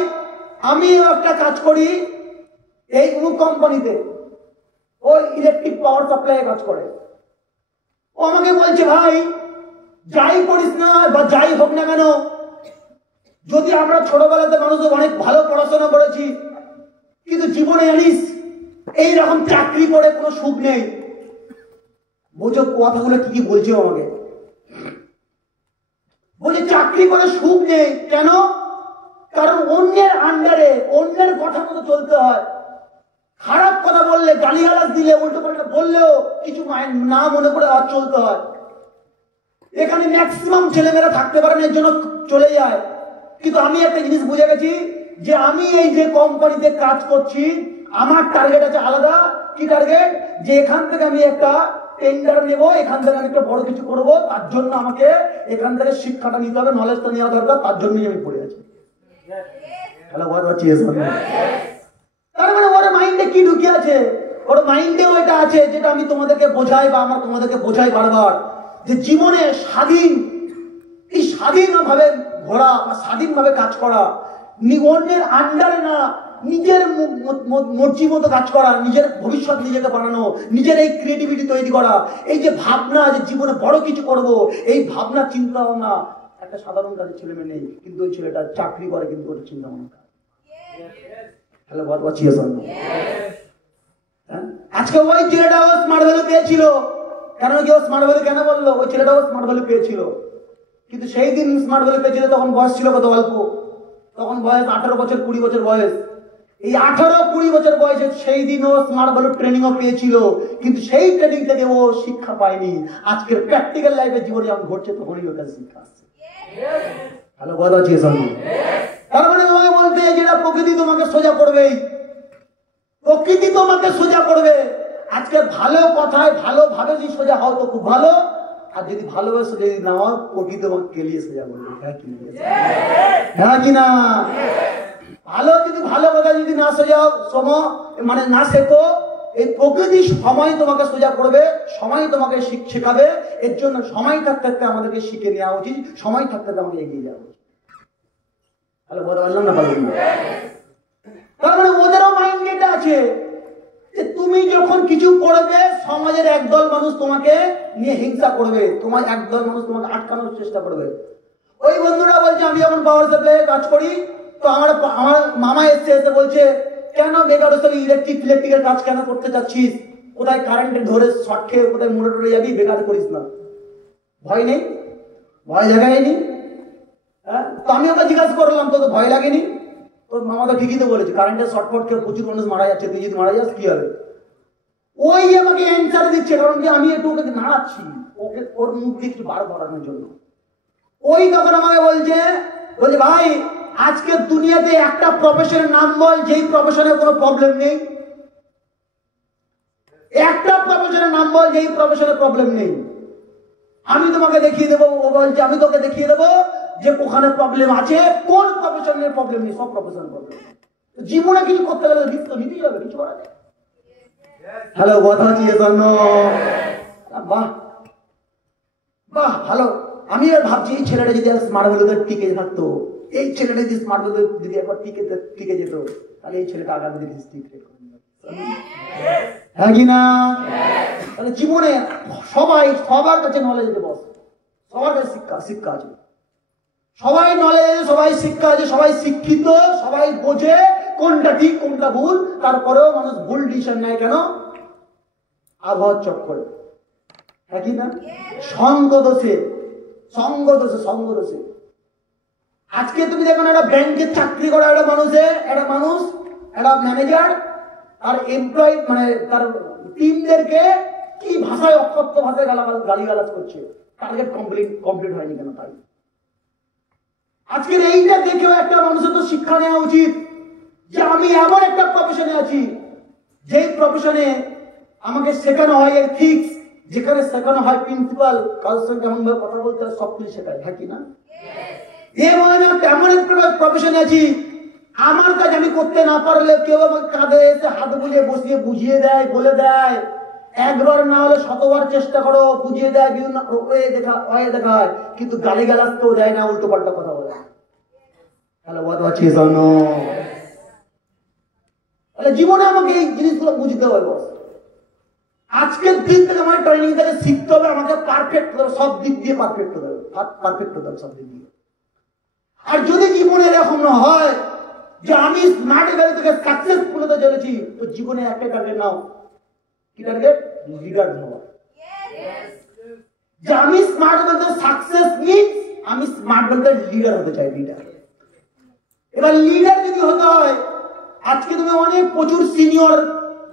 আমি একটা কাজ করি এই কোম্পানিতে, ও ইলেকট্রিক পাওয়ার সাপ্লাই কাজ করে। ও আমাকে বলছে ভাই যাই করিস না বা যাই হোক না কেন, যদি আমরা ছোটবেলাতে মানুষ অনেক ভালো পড়াশোনা করেছি কিন্তু জীবনে জানিস এইরকম চাকরি করে কোনো সুখ নেই। বোঝো কথাগুলো কি কি বলছে আমাকে, বলছে চাকরি করে সুখ নেই কেন? কারণ অন্যের আন্ডারে অন্যের কথা মতো চলতে হয়। খারাপ কথা বললে, গালিগালাজ দিলে, উল্টো পাল্টা বললেও কিছু না মনে করে আর চলতে হয়। এখানে ম্যাক্সিমাম ছেলেমেয়েরা থাকতে পারে না, এর জন্য চলে যায়। কিন্তু আমি একটা জিনিস বুঝে গেছি যে আমি এই যে কোম্পানিতে কাজ করছি আমার টার্গেট আছে আলাদা। কি টার্গেট? যে এখান থেকে আমি একটা টেন্ডার নেব, এখান থেকে আমি একটা বড় কিছু করব, তার জন্য আমাকে এখান থেকে শিক্ষাটা নিতে হবে, নলেজটা নেওয়া দরকার, তার জন্যই আমি পড়ে আছি। তাহলে বড় হচ্ছে তার মানে ওর মাইন্ডে কি ঢুকে আছে? ওর মাইন্ডেও এটা আছে যেটা আমি তোমাদেরকে বোঝাই বা আমার তোমাদেরকে বোঝাই বারবার, যে জীবনে স্বাধীন, এই স্বাধীনভাবে ঘোরা বা স্বাধীনভাবে কাজ করা, অন্যের আন্ডারে না, নিজের মর্জি মতো কাজ করা, নিজের ভবিষ্যৎ নিজেকে বানানো, নিজের এই ক্রিয়েটিভিটি তৈরি করা, এই যে ভাবনা যে জীবনে বড় কিছু করব, এই ভাবনা চিন্তা ভাবনা একটা সাধারণ কাজের ছেলে মেয়ে নেই, কিন্তু ওই ছেলেটা চাকরি করে কিন্তু ওর চিন্তা ভাবনা। হ্যালো বাদ বাচ্চি আজকে ওই ছেলেটাও স্মার্ট ভ্যালু পেয়েছিল। কারণ কি ও স্মার্ট ভ্যালু কেন বললো? ওই ছেলেটাও স্মার্ট ভ্যালু পেয়েছিল, কিন্তু সেই দিন স্মার্ট ভ্যালু পেয়েছিল তখন বয়স ছিল কত অল্প, তখন বয়স 18 বছর 20 বছর বয়স। এই 18-20 বছর বয়সে সেই দিন ও স্মার্ট ভ্যালু ট্রেনিংও পেয়েছিল, কিন্তু সেই ট্রেনিং থেকে ও শিক্ষা পায়নি। আজকের প্র্যাকটিক্যাল লাইফে জীবনে যখন ঘটছে তখনই ওর কাছে শিক্ষা আসছে। হ্যালো বলা আছে সামনে। তার মানে তোমাকে বলতে যেটা প্রকৃতি তোমাকে সোজা করবেই, প্রকৃতি তোমাকে সোজা করবে। আজকে ভালো কথায় ভালোভাবে যদি সোজা হও তো খুব ভালো, আর যদি ভালোভাবে সোজা যদি না হও প্রকৃতি তোমাকে কেলিয়ে সোজা করবে। হ্যাঁ কি না? ভালো যদি ভালো কথা যদি না সোজাও মানে না শেখো, এই প্রকৃতি সময় তোমাকে সোজা করবে, সময় তোমাকে শেখাবে। এর জন্য সময় থাকতে থাকতে আমাদেরকে শিখে নেওয়া উচিত, সময় থাকতে থাকতে আমাকে এগিয়ে যাওয়া উচিত। তাহলে বললাম না ভালো। তার মানে ওদেরও মাইন্ড এটা আছে যে তুমি যখন কিছু করবে সমাজের একদল মানুষ তোমাকে নিয়ে হিংসা করবে, তোমার একদল মানুষ তোমাকে আটকানোর চেষ্টা করবে। ওই বন্ধুরা বলছে আমি যখন পাওয়ার সাপ্লাই কাজ করি তো আমার মামা এসে বলছে কেন বেকার সব ইলেকট্রিকের কাজ কেন করতে চাচ্ছিস, কোথায় কারেন্টে ধরে শর্ট খেয়ে কোথায় মোড়ে টোড়ে যাবি, বেকার করিস না। ভয় নেই? ভয় জায়গায়নি। হ্যাঁ, তো আমি ওকে জিজ্ঞাসা করলাম তো ভয় লাগেনি? তো মামা তো ঠিকই তো বলেছে, কারেন্টের শর্টফট খেয়ে প্রচুর মানুষ মারা যাচ্ছে, তুই যদি মারা যাস কি হবে? ওই আমাকে অ্যান্সার দিচ্ছে, কারণ কি আমি একটু ওকে নাড়াচ্ছি, ওকে ওর মুখ দিয়ে একটু বার করানোর জন্য। ওই তখন আমাকে বলছে ভাই আজকের দুনিয়াতে একটা প্রফেশনের নাম বল যেই প্রফেশনে কোনো প্রবলেম নেই। একটা প্রফেশনের নাম বল যেই প্রফেশনে প্রবলেম নেই। আমি তোমাকে দেখিয়ে দেবো। ও বলছে আমি তোকে দেখিয়ে দেবো যে ওখানে প্রবলেম আছে, কোন প্রফেশনের প্রবলেম নেই, সব প্রফেশনের প্রবলেম। জীবনে কিছু করতে গেলে রিস্ক তো নিতেই হবে, কিছু করা যায়। হ্যালো, কথা হচ্ছে বাহ বাহ ভালো। আমি আর ভাবছি এই ছেলেটা যদি স্মার্ট ভ্যালুতে টিকে থাকতো, এই ছেলেটা যদি স্মার্ট ভ্যালুতে যদি একবার টিকে যেত, তাহলে এই ছেলেটা আগামী দিনে হ্যাঁ কি না? তাহলে জীবনে সবার কাছে নলেজ আছে, বস সবার কাছে শিক্ষা আছে, সবাই নলেজ আছে, সবাই শিক্ষা আছে, সবাই শিক্ষিত, সবাই বোঝে কোনটা ঠিক কোনটা ভুল। তারপরেও মানুষ ভুল ডিসিশন নেয় কেন? আবহাওয়ার চক্করে। হ্যাঁ কি না? সঙ্গ দোষে। আজকে তুমি দেখো না, একটা ব্যাংকে চাকরি করা একটা ম্যানেজার তার এমপ্লয়ি মানে তার টিমদেরকে কি ভাষায় অকথ্য ভাষায় গালিগালাজ করছে, টার্গেট কমপ্লিট হয়নি কেন? তাই আজকের এইটা দেখেও একটা মানুষের তো শিক্ষা নেওয়া উচিত যে আমি এমন একটা প্রফেশনে আছি যেই প্রফেশনে আমাকে শেখানো হয় এথিক্স, যেখানে শেখানো হয় প্রিন্সিপাল, কারোর সঙ্গে কেমন ভাবে কথা বলতে হয় সবকিছু শেখায়। হ্যাঁ কি না? এমন একটা প্রফেশনে আছি আমার কাজ আমি করতে না পারলে কেউ আমাকে কাঁধে এসে হাত বুলিয়ে বসিয়ে বুঝিয়ে দেয়, বলে দেয়, একবার না হলে শতবার চেষ্টা করো, বুঝিয়ে দেয়, বিভিন্ন দেখায়, কিন্তু গালিগালাজ কেউ দেয় না, উল্টো পাল্টা কথা বলে। তাহলে জীবনে আমাকে এই জিনিসগুলো বুঝতে হবে। আজকের দিন থেকে আমার ট্রেনিং থেকে শিখতে হবে, আমাকে পারফেক্ট সব দিক দিয়ে পারফেক্ট হতে হবে সব দিক দিয়ে। আর যদি জীবনে এরকম না হয় যে আমি স্মার্ট ভ্যালু থেকে সাকসেসফুল হতে চলেছি, তো জীবনে একটা টার্গেট নাও। কি টার্গেট? লিডার হওয়া। যে আমি স্মার্ট ভ্যালু সাকসেস মিন্স আমি স্মার্ট ভ্যালু লিডার হতে চাই, লিডার। এবার লিডার যদি হতে হয়, আজকে তুমি অনেক প্রচুর সিনিয়র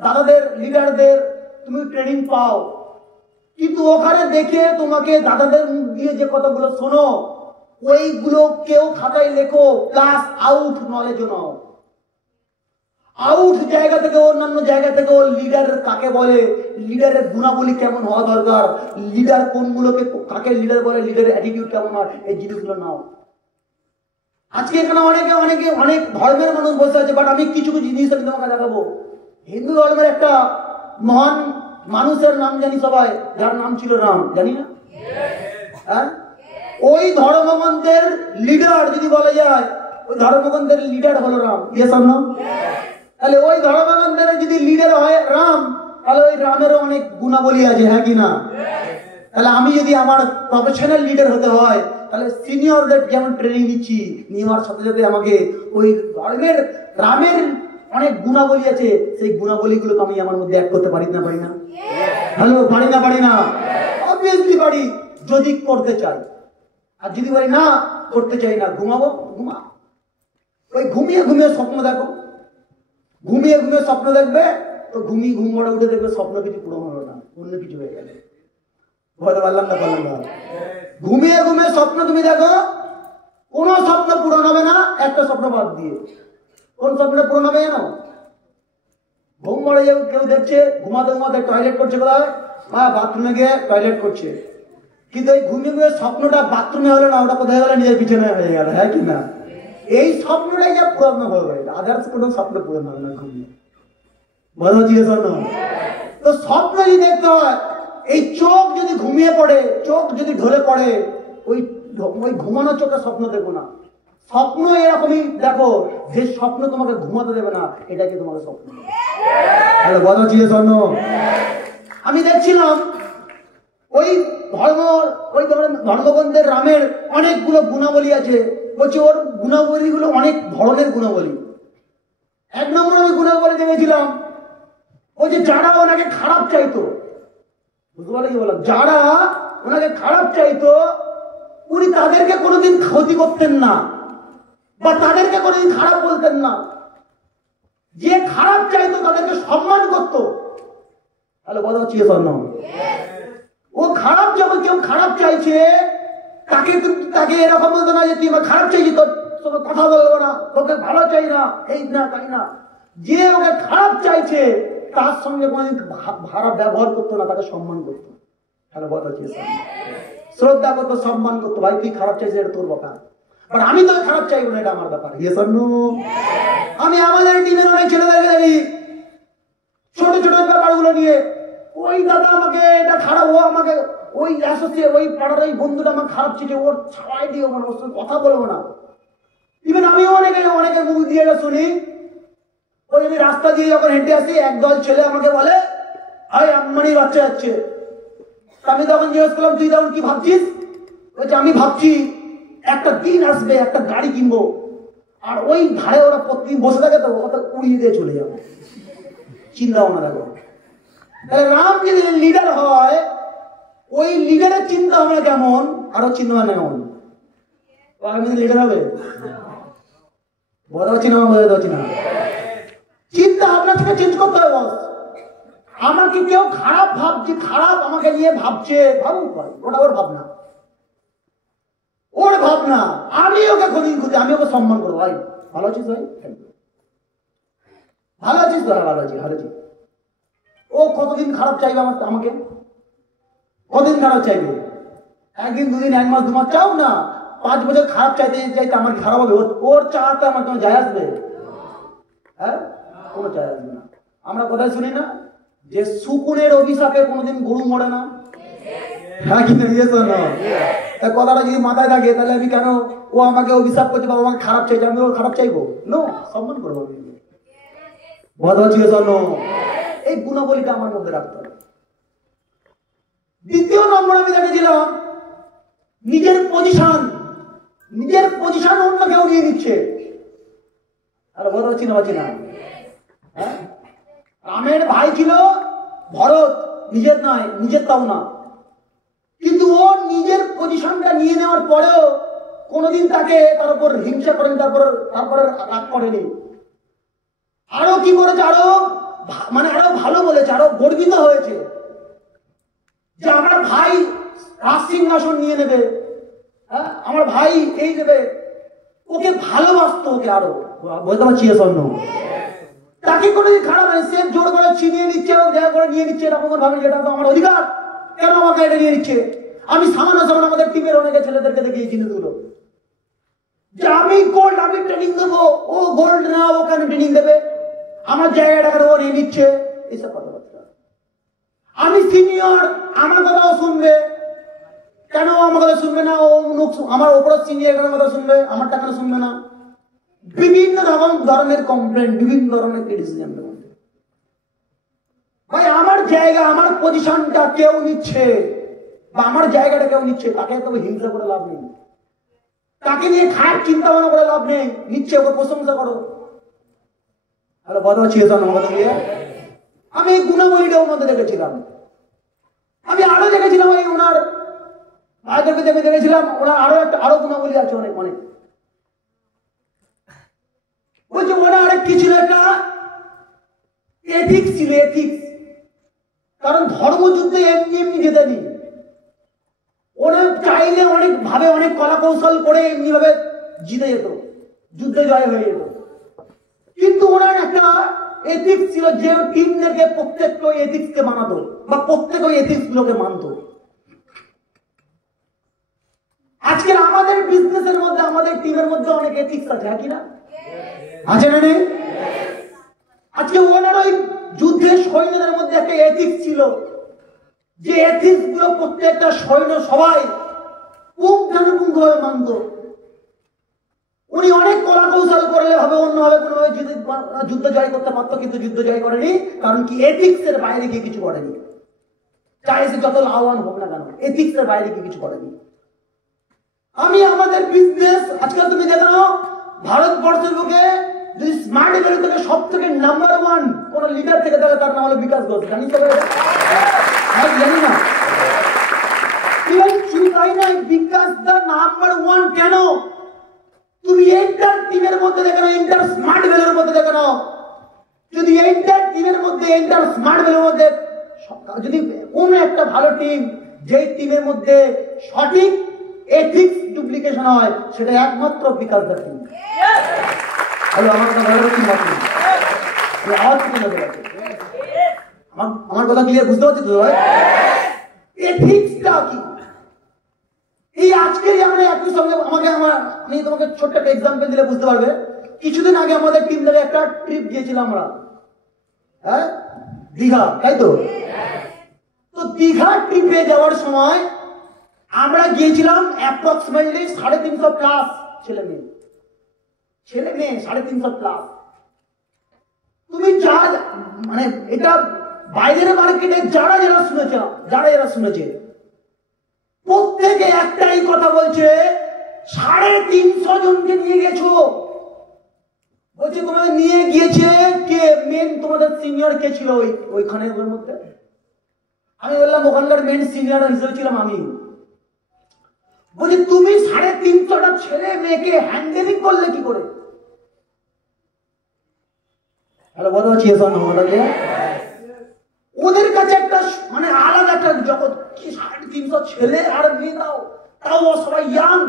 দাদাদের লিডারদের তুমি ট্রেনিং পাও, কিন্তু ওখানে দেখে তোমাকে দাদাদের মুখ দিয়ে যে কথাগুলো শোনো ওইগুলো কেউ খাতায় লেখো, প্লাস আউট নলেজও নাও। আউট জায়গা থেকে, অন্যান্য জায়গা থেকে লিডার কাকে বলে, লিডারের গুণাবলী কেমন হওয়া দরকার, লিডার কোনগুলোকে কাকে লিডার বলে, লিডারের অ্যাটিটিউড কেমন হয়, এই জিনিসগুলো নাও। আজকে এখানে অনেক ধর্মের মানুষ বসে আছে, বাট আমি কিছু জিনিস আমি তোমাকে দেখাবো। হিন্দু ধর্মের একটা মহান মানুষের নাম জানি সবাই, যার নাম ছিল রাম, জানি না? হ্যাঁ, ওই ধর্মগ্রন্থের লিডার যদি বলা যায়, ওই ধর্মগ্রন্থের লিডার হলো রাম। Yes or no? তাহলে ওই ধর্মগ্রন্থের যদি লিডার হয় রাম, তাহলে ওই রামেরও অনেক গুণাবলী আছে। হ্যাঁ কি না? তাহলে আমি যদি আমার প্রফেশনাল লিডার হতে হয়, তাহলে সিনিয়রদের যেমন ট্রেনিং নিচ্ছি, নেওয়ার সাথে সাথে আমাকে ওই ধর্মের রামের অনেক গুণাবলী আছে, সেই গুণাবলীগুলোকে আমি আমার মধ্যে অ্যাড করতে পারি না? হ্যালো, পারি না? অবভিয়াসলি পারি, যদি করতে চাই। আর যদি বলি না করতে চাই না, ঘুমাবো, ওই ঘুমিয়ে স্বপ্ন দেখো, ঘুমিয়ে স্বপ্ন দেখবে, তো ঘুম পড়ে উঠে দেখবে স্বপ্ন কিছু পূরণ হলো না, অন্য কিছু হয়ে গেল। বলতে পারলাম না? ঘুমিয়ে স্বপ্ন তুমি দেখো, কোন স্বপ্ন পূরণ হবে না, একটা স্বপ্ন বাদ দিয়ে। কোন স্বপ্নটা পূরণ হবে জানো? ঘুম পড়ে কেউ দেখছে ঘুমাতে টয়লেট করছে, কোথায়? বাথরুমে গিয়ে টয়লেট করছে, কিন্তু এই ঘুমিয়ে স্বপ্নটা বাথরুমে হলো না, ওটা কোথায় গেল? নিজের পিছনে হয়ে গেল। হ্যাঁ কি না? এই স্বপ্নটাই যা পূরণ হবে, আদার্স কোনো স্বপ্ন পূরণ হবে না ঘুমিয়ে। বলা হচ্ছে তো স্বপ্ন যদি দেখতে হয়, এই চোখ যদি ঘুমিয়ে পড়ে, চোখ যদি ঢলে পড়ে, ওই ঘুমানো চোখে স্বপ্ন দেখো না। স্বপ্ন এরকমই দেখো, যে স্বপ্ন তোমাকে ঘুমাতে দেবে না, এটাকে তোমাকে স্বপ্ন। বলা হচ্ছে আমি দেখছিলাম ওই ধর্মগ্রন্থের রামের অনেকগুলো গুণাবলী আছে, বলছি ওর গুণাবলীগুলো অনেক ধরনের গুণাবলী। এক নম্বর আমি গুণাবলী দেখেছিলাম, ওই যে যারা ওনাকে খারাপ চাইতো, বুঝতে পারলে কি বললাম, যারা ওনাকে খারাপ চাইতো উনি তাদেরকে কোনোদিন ক্ষতি করতেন না বা তাদেরকে কোনোদিন খারাপ বলতেন না। যে খারাপ চাইতো তাদেরকে সম্মান করত। তাহলে কথা হচ্ছে ও খারাপ, যখন কেউ খারাপ চাইছে তাকে এরকম বলতো না যে তুই আমার খারাপ চাইছি, তোর সঙ্গে কথা বলবো না, তোকে ভালো চাই না, এই না তাই না। যে ওকে খারাপ চাইছে তার সঙ্গে কোনোদিন খারাপ ব্যবহার করতো না, তাকে সম্মান করতো। তাহলে কথা হচ্ছে শ্রদ্ধা করতো, সম্মান করতো। ভাই তুই খারাপ চাইছিস, এটা তোর ব্যাপার, বাট আমি তো খারাপ চাইবো না, এটা আমার ব্যাপার। আমি আমাদের টিমের অনেক ছেলেদেরকে দেখি ছোট ছোট ব্যাপারগুলো নিয়ে, ওই দাদা আমাকে এটা খারাপ, ও আমাকে ওই ওই পাড়ার ওই বন্ধুটা আমার খারাপ ছিল, ওর ছাড়াই দিয়ে ওর সঙ্গে কথা বলবো না। ইভেন আমিও অনেকের মুখ দিয়ে শুনি, ওই আমি রাস্তা দিয়ে যখন হেঁটে আসি একদল ছেলে আমাকে বলে আরে আম্মানির বাচ্চা যাচ্ছে। আমি তখন জিজ্ঞেস করলাম তুই তখন কি ভাবছিস? বলছে আমি ভাবছি একটা দিন আসবে একটা গাড়ি কিনবো, আর ওই ধারে ওরা প্রতিদিন বসে থাকে, তো ওটা উড়িয়ে দিয়ে চলে যাবো। চিন্তা ভাবনা দেখো, রাম যদি লিডার হয়, ওই লিডারের চিন্তা ভাবনা কেমন, আরো চিন্তা ভাবনা কেমন, আগামী লিডার হবে। বোঝা পাচ্ছি না, বোঝাতে পারছি না। চিন্তা ভাবনা থেকে চেঞ্জ করতে হবে বস। আমাকে কেউ খারাপ ভাবছে, খারাপ আমাকে নিয়ে ভাবছে, ভাবুক ভাই, ওটা ওর ভাবনা, ওর ভাবনা। আমি ওকে কোনদিন খুঁজে, আমি ওকে সম্মান করবো। ভাই ভালো আছিস, ভাই ভালো আছিস, ভাই ভালো আছি, ভালো আছি। ও কতদিন খারাপ চাইবে আমাকে? কতদিন খারাপ চাইবে? একদিন, দুদিন, এক মাস, 2 মাস চাও না, 5 বছর খারাপ চাইতে চাইতে আমার খারাপ হবে? ওর চাতে আমার কোনো যায় আসবে? হ্যাঁ, কোনো যায় আসবে না। আমরা কোথায় শুনি না যে শকুনের অভিশাপে কোনোদিন গরু মরে না? হ্যাঁ কি না? কথাটা যদি মাথায় থাকে তাহলে আমি কেন, ও আমাকে অভিশাপ করছে বা আমাকে খারাপ চাইছে, আমি ওর খারাপ চাইবো? নো, সম্মান করবো। এই গুণাবলীটা আমার মধ্যে রাখতে হবে। দ্বিতীয় নম্বর আমি দেখেছিলাম নিজের পজিশন অন্য কেউ নিয়ে নিচ্ছে। আর বোঝা পাচ্ছি না? হ্যাঁ, রামের ভাই ছিল ভরত, নিজের নয়, নিজের তাও না, কিন্তু ও নিজের পজিশনটা নিয়ে নেওয়ার পরেও কোনোদিন তাকে তার উপর হিংসা করেনি, তারপরে রাগ করেনি। আরো কি করেছে, আরো ভালো বলেছে, আরো গর্বিত হয়েছে যে আমার ভাই রাজসিংহাসন নিয়ে নেবে, হ্যাঁ আমার ভাই এই নেবে। ওকে ভালোবাসতো, ওকে আরো। বলতে পারছি তাকে কোনোদিন খারাপ হয়, সে জোর করে ছিনিয়ে নিচ্ছে, ও জায়গা করে নিয়ে নিচ্ছে, এরকম ভাবে যেটা তো আমার অধিকার, কেন আমাকে এটা নিয়ে নিচ্ছে? আমি সামান্য আমাদের টিমের অনেকে ছেলেদেরকে দেখি এই জিনিসগুলো, যে আমি গোল্ড, আমি ট্রেনিং দেবো, ও গোল্ড না, ও কেন ট্রেনিং দেবে? আমার জায়গাটা ও নিয়ে নিচ্ছে, এইসব কথাবার্তা। আমি সিনিয়র, আমার কথাও শুনবে, কেন আমার কথা শুনবে না? ও আমার ওপর সিনিয়র কথা শুনবে, আমার টাকা শুনবে না? বিভিন্ন ধরনের কমপ্লেন, বিভিন্ন ধরনের ক্রিটিসিজম। ভাই আমার জায়গা, আমার পজিশনটা কেউ নিচ্ছে, বা আমার জায়গাটা কেউ নিচ্ছে, তাকে তবে হিংসা করে লাভ নেই, তাকে নিয়ে খারাপ চিন্তা ভাবনা করে লাভ নেই। নিচ্ছে, ওকে প্রশংসা করো। আমি এই গুণাবলীটা ওর মধ্যে দেখেছিলাম। আমি আরো দেখেছিলাম ওই ওনার ভাইদেরকে দেখেছিলাম, ওনার আরো গুণাবলী আছে অনেক অনেক। বলছে ওনার আরেক কি ছিল, একটা এথিক্স ছিল, এথিক্স। কারণ ধর্মযুদ্ধে এমনি এমনি যেতেনি, ওরা চাইলে অনেক ভাবে, অনেক কলা কৌশল করে এমনি ভাবে জিতে যেত, যুদ্ধে জয় হয়ে যেত। কিন্তু ওনার একটা এথিক্স ছিল, যে টিমদেরকে প্রত্যেককে ওই এথিক্সকে মানাতো, বা প্রত্যেক ওই এথিক্স গুলোকে মানতো। আজকের আমাদের বিজনেসের মধ্যে, আমাদের টিমের মধ্যে অনেক এথিক্স আছে, কি না? আছে না নেই? আজকে ওনার ওই যুদ্ধের সৈন্যদের মধ্যে একটা এথিক্স ছিল, যে এথিক্স গুলো প্রত্যেকটা সৈন্য সবাই পুঙ্খানুপুঙ্খভাবে মানত। উনি অনেক কলা কৌশল করলে হবে, অন্যভাবে কোনোভাবে যুদ্ধ জয় করতে পারতো, কিন্তু যুদ্ধ জয় করেনি। কারণ কি? এথিক্স এর বাইরে গিয়ে কিছু করেনি। চাই সে যত লাভবান হোক না কেন, এথিক্সের বাইরে কি কিছু করেনি। আমি আমাদের বিজনেস আজকাল তুমি দেখো ভারতবর্ষের বুকে যদি স্মার্ট ভ্যালু থেকে সব থেকে নাম্বার 1 কোন লিডার থেকে থাকে তার নাম হলো বিকাশ ঘোষ। জানিস তো জানি না তাই না, বিকাশ দা নাম্বার 1 কেন? তুমি এন্টার টিমের মধ্যে দেখো না, এন্টার স্মার্ট ভ্যালুর মধ্যে দেখো না, যদি এন্টার টিমের মধ্যে এন্টার স্মার্ট ভ্যালুর মধ্যে যদি কোন একটা ভালো টিম, যে টিমের মধ্যে সঠিক এথিক্স ডুপ্লিকেশন হয়, সেটা একমাত্র বিকাশ দা টিম। আমার কথা ক্লিয়ার বুঝতে পারছি তো? এথিক্সটা কি? এই আজকে আমরা একই সঙ্গে আমি তোমাকে ছোট্ট একটা এক্সাম্পল দিলে বুঝতে পারবে। কিছুদিন আগে আমাদের টিম থেকে একটা ট্রিপ গিয়েছিলাম আমরা, হ্যাঁ, দীঘা, তাই তো? তো দীঘা ট্রিপে যাওয়ার সময় আমরা গিয়েছিলাম অ্যাপ্রক্সিমেটলি 350 প্লাস ছেলে মেয়ে 350 প্লাস। তুমি যা মানে এটা বাইরের মার্কেটে যারা শুনেছে প্রত্যেকে একটাই কথা বলছে, 350 জনকে নিয়ে গেছো। বলছে তোমাদের নিয়ে গিয়েছে কে? মেন তোমাদের সিনিয়র কে ছিল ওইখানে ওর মধ্যে? আমি বললাম ওখানকার মেন সিনিয়র হিসেবে ছিলাম আমি। বলছি তুমি 350টা ছেলে মেয়েকে হ্যান্ডেলিং করলে কি করে? ওদের কাছে একটা মানে আলাদা একটা জগৎ, কি 350 ছেলে আর মেয়ে, তাও সবাই ইয়াং,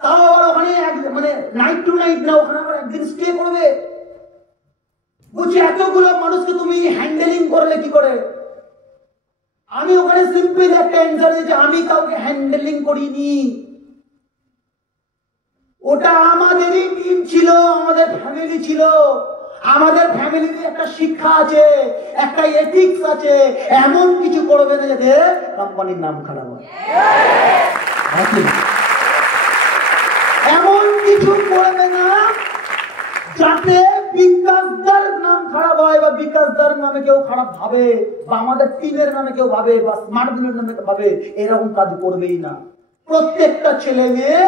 তাও আবার ওখানে মানে নাইট টু নাইট না, ওখানে আবার একদিন স্টে করবে। বলছি এতগুলো মানুষকে তুমি হ্যান্ডেলিং করলে কি করে? আমি ওখানে সিম্পল একটা অ্যান্সার দিয়েছি, আমি কাউকে হ্যান্ডেলিং করিনি। ওটা আমাদেরই টিম ছিল, আমাদের ফ্যামিলি ছিল। আমাদের ফ্যামিলিতে একটা শিক্ষা আছে, একটা এথিক্স আছে, এমন কিছু করবে না যাতে কোম্পানির নাম খারাপ হয়। এমন কিছু করবে না যাতে বিকাশদার নাম খারাপ হয়, বা বিকাশদার নামে কেউ খারাপ ভাবে, বা আমাদের টিমের নামে কেউ ভাবে, বা স্মার্ট বিলের নামে ভাবে, এরকম কাজ করবেই না। প্রত্যেকটা ছেলে মেয়ে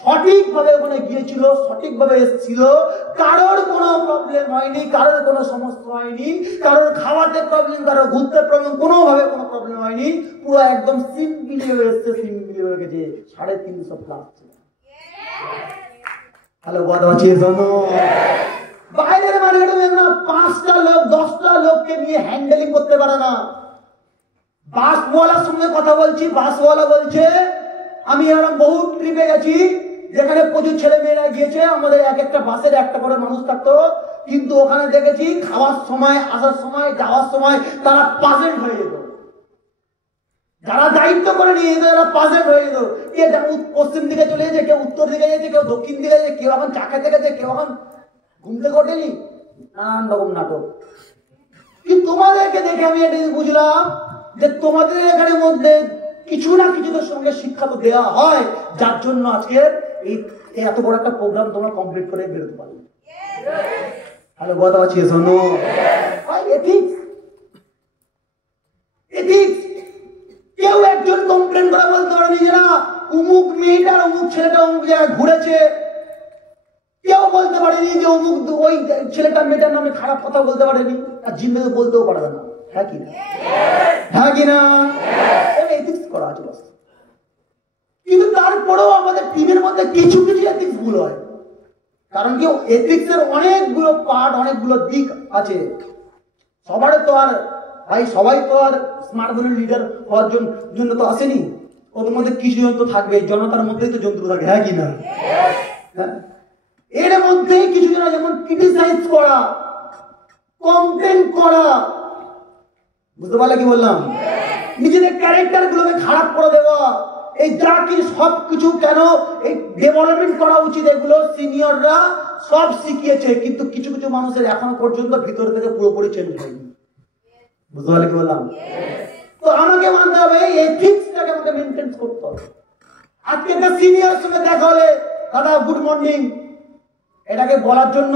সঠিকভাবে ওখানে গিয়েছিল, সঠিকভাবে এসেছিল, কারোর কোনো প্রবলেম হয়নি, কারোর কোনো সমস্যা হয়নি, কারোর খাওয়াতে প্রবলেম, কারোর ঘুরতে প্রবলেম, কোনোভাবে কোনো প্রবলেম হয়নি। পুরো একদম সিম্পলি হয়ে এসছে, সিম্পলি হয়ে গেছে। 350 প্লাস ছিল। হ্যালো, কথা হচ্ছে শোনো, বাইরের মার্কেটে না 5টা লোক 10টা লোককে নিয়ে হ্যান্ডেলিং করতে পারে না। বাসওয়ালার সঙ্গে কথা বলছি, বাসওয়ালা বলছে আমি এরকম বহু ট্রিপে গেছি যেখানে প্রচুর ছেলে মেয়েরা গিয়েছে, আমাদের এক একটা বাসের একটা করে মানুষ থাকতো, কিন্তু ওখানে দেখেছি খাওয়ার সময়, আসার সময়, যাওয়ার সময় তারা পাজেন্ট হয়ে যেত। যারা দায়িত্ব করে নিয়ে যেত তারা পাজেন্ট হয়ে যেত। কে পশ্চিম দিকে চলে যেছে, কেউ উত্তর দিকে যেছে, কেউ দক্ষিণ দিকে যেছে, কেউ এখন চা খেতে গেছে, কেউ এখন ঘুমতে ঘটেনি, নানান রকম নাটক। কিন্তু তোমাদেরকে দেখে আমি এটা বুঝলাম যে তোমাদের এখানে মধ্যে কিছু না কিছুদের সঙ্গে শিক্ষা তো দেওয়া হয়, যার জন্য আজকে এই এত বড় একটা প্রোগ্রাম তোমরা কমপ্লিট করে বেরোতে পারো। হ্যালো, কথা আছে শোনো, কেউ একজন কমপ্লেন করে বলতে পারেনি যে না অমুক মেয়েটা অমুক ছেলেটা অমুক জায়গায় ঘুরেছে। কেউ বলতে পারেনি যে অমুক ওই ছেলেটা মেয়েটার নামে খারাপ কথা বলতে পারেনি, আর জিন্দগি বলতেও পারবে না। হ্যাঁ কি না? হ্যাঁ কি না? এথিক্স করা আছে বাস। কিন্তু তারপরেও আমাদের টিমের মধ্যে কিছু কিছু এথিক্স ভুল হয়। কারণ কি, এথিক্সের অনেকগুলো পার্ট, অনেকগুলো দিক আছে। সবার তো আর ভাই সবাই তো আর স্মার্ট ভ্যালু লিডার হওয়ার জন্য তো আসেনি। ওদের মধ্যে কিছু জন তো থাকবে, জনতার মধ্যেই তো জন্তু থাকে। হ্যাঁ কি না? হ্যাঁ, এর মধ্যে কিছু জন যেমন ক্রিটিসাইজ করা, কমপ্লেন করা, বুঝতে পারলে কি বললাম? নিজেদের ক্যারেক্টার গুলোকে খারাপ করে দেওয়া, এই যা কি সব কিছু কেন এই ডেভেলপমেন্ট করা উচিত, এগুলো সিনিয়ররা সব শিখিয়েছে, কিন্তু কিছু কিছু মানুষের এখনো পর্যন্ত ভিতর থেকে পুরোপুরি চেঞ্জ হয়নি। বুঝতে পারলে কি বললাম? তো আমাকে মানতে হবে, এই এথিক্সটাকে আমাকে মেনটেন করতে হবে। আজকে একটা সিনিয়র সঙ্গে দেখা হলে, দাদা গুড মর্নিং, এটাকে বলার জন্য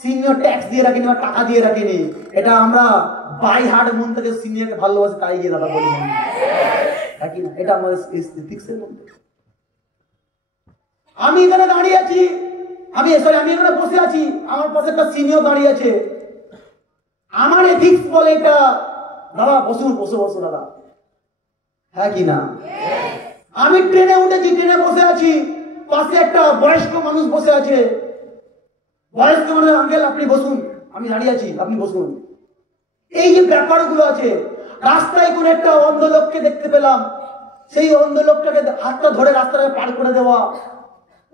সিনিয়র ট্যাক্স দিয়ে রাখিনি বা টাকা দিয়ে রাখিনি, এটা আমরা বাই হার্ট মন থেকে সিনিয়রকে ভালোবাসে তাই গিয়ে দাদা বলি নাকি না? এটা আমাদের এথিক্সের মধ্যে। আমি এখানে দাঁড়িয়ে আছি, আমি এখানে বসে আছি, আমার পাশে একটা সিনিয়র দাঁড়িয়ে আছে, আমার এথিক্স বলে এটা দাদা বসুন, বসে বসো দাদা, হ্যাঁ কি না? আমি ট্রেনে উঠেছি, ট্রেনে বসে আছি, পাশে একটা বয়স্ক মানুষ বসে আছে, বয়স্ক মানুষ, আঙ্কেল আপনি বসুন, আমি দাঁড়িয়ে আছি আপনি বসুন। এই যে ব্যাপারগুলো আছে, রাস্তায় কোন একটা অন্ধ লোককে দেখতে পেলাম, সেই অন্ধ লোকটাকে হাতটা ধরে রাস্তাটাকে পার করে দেওয়া,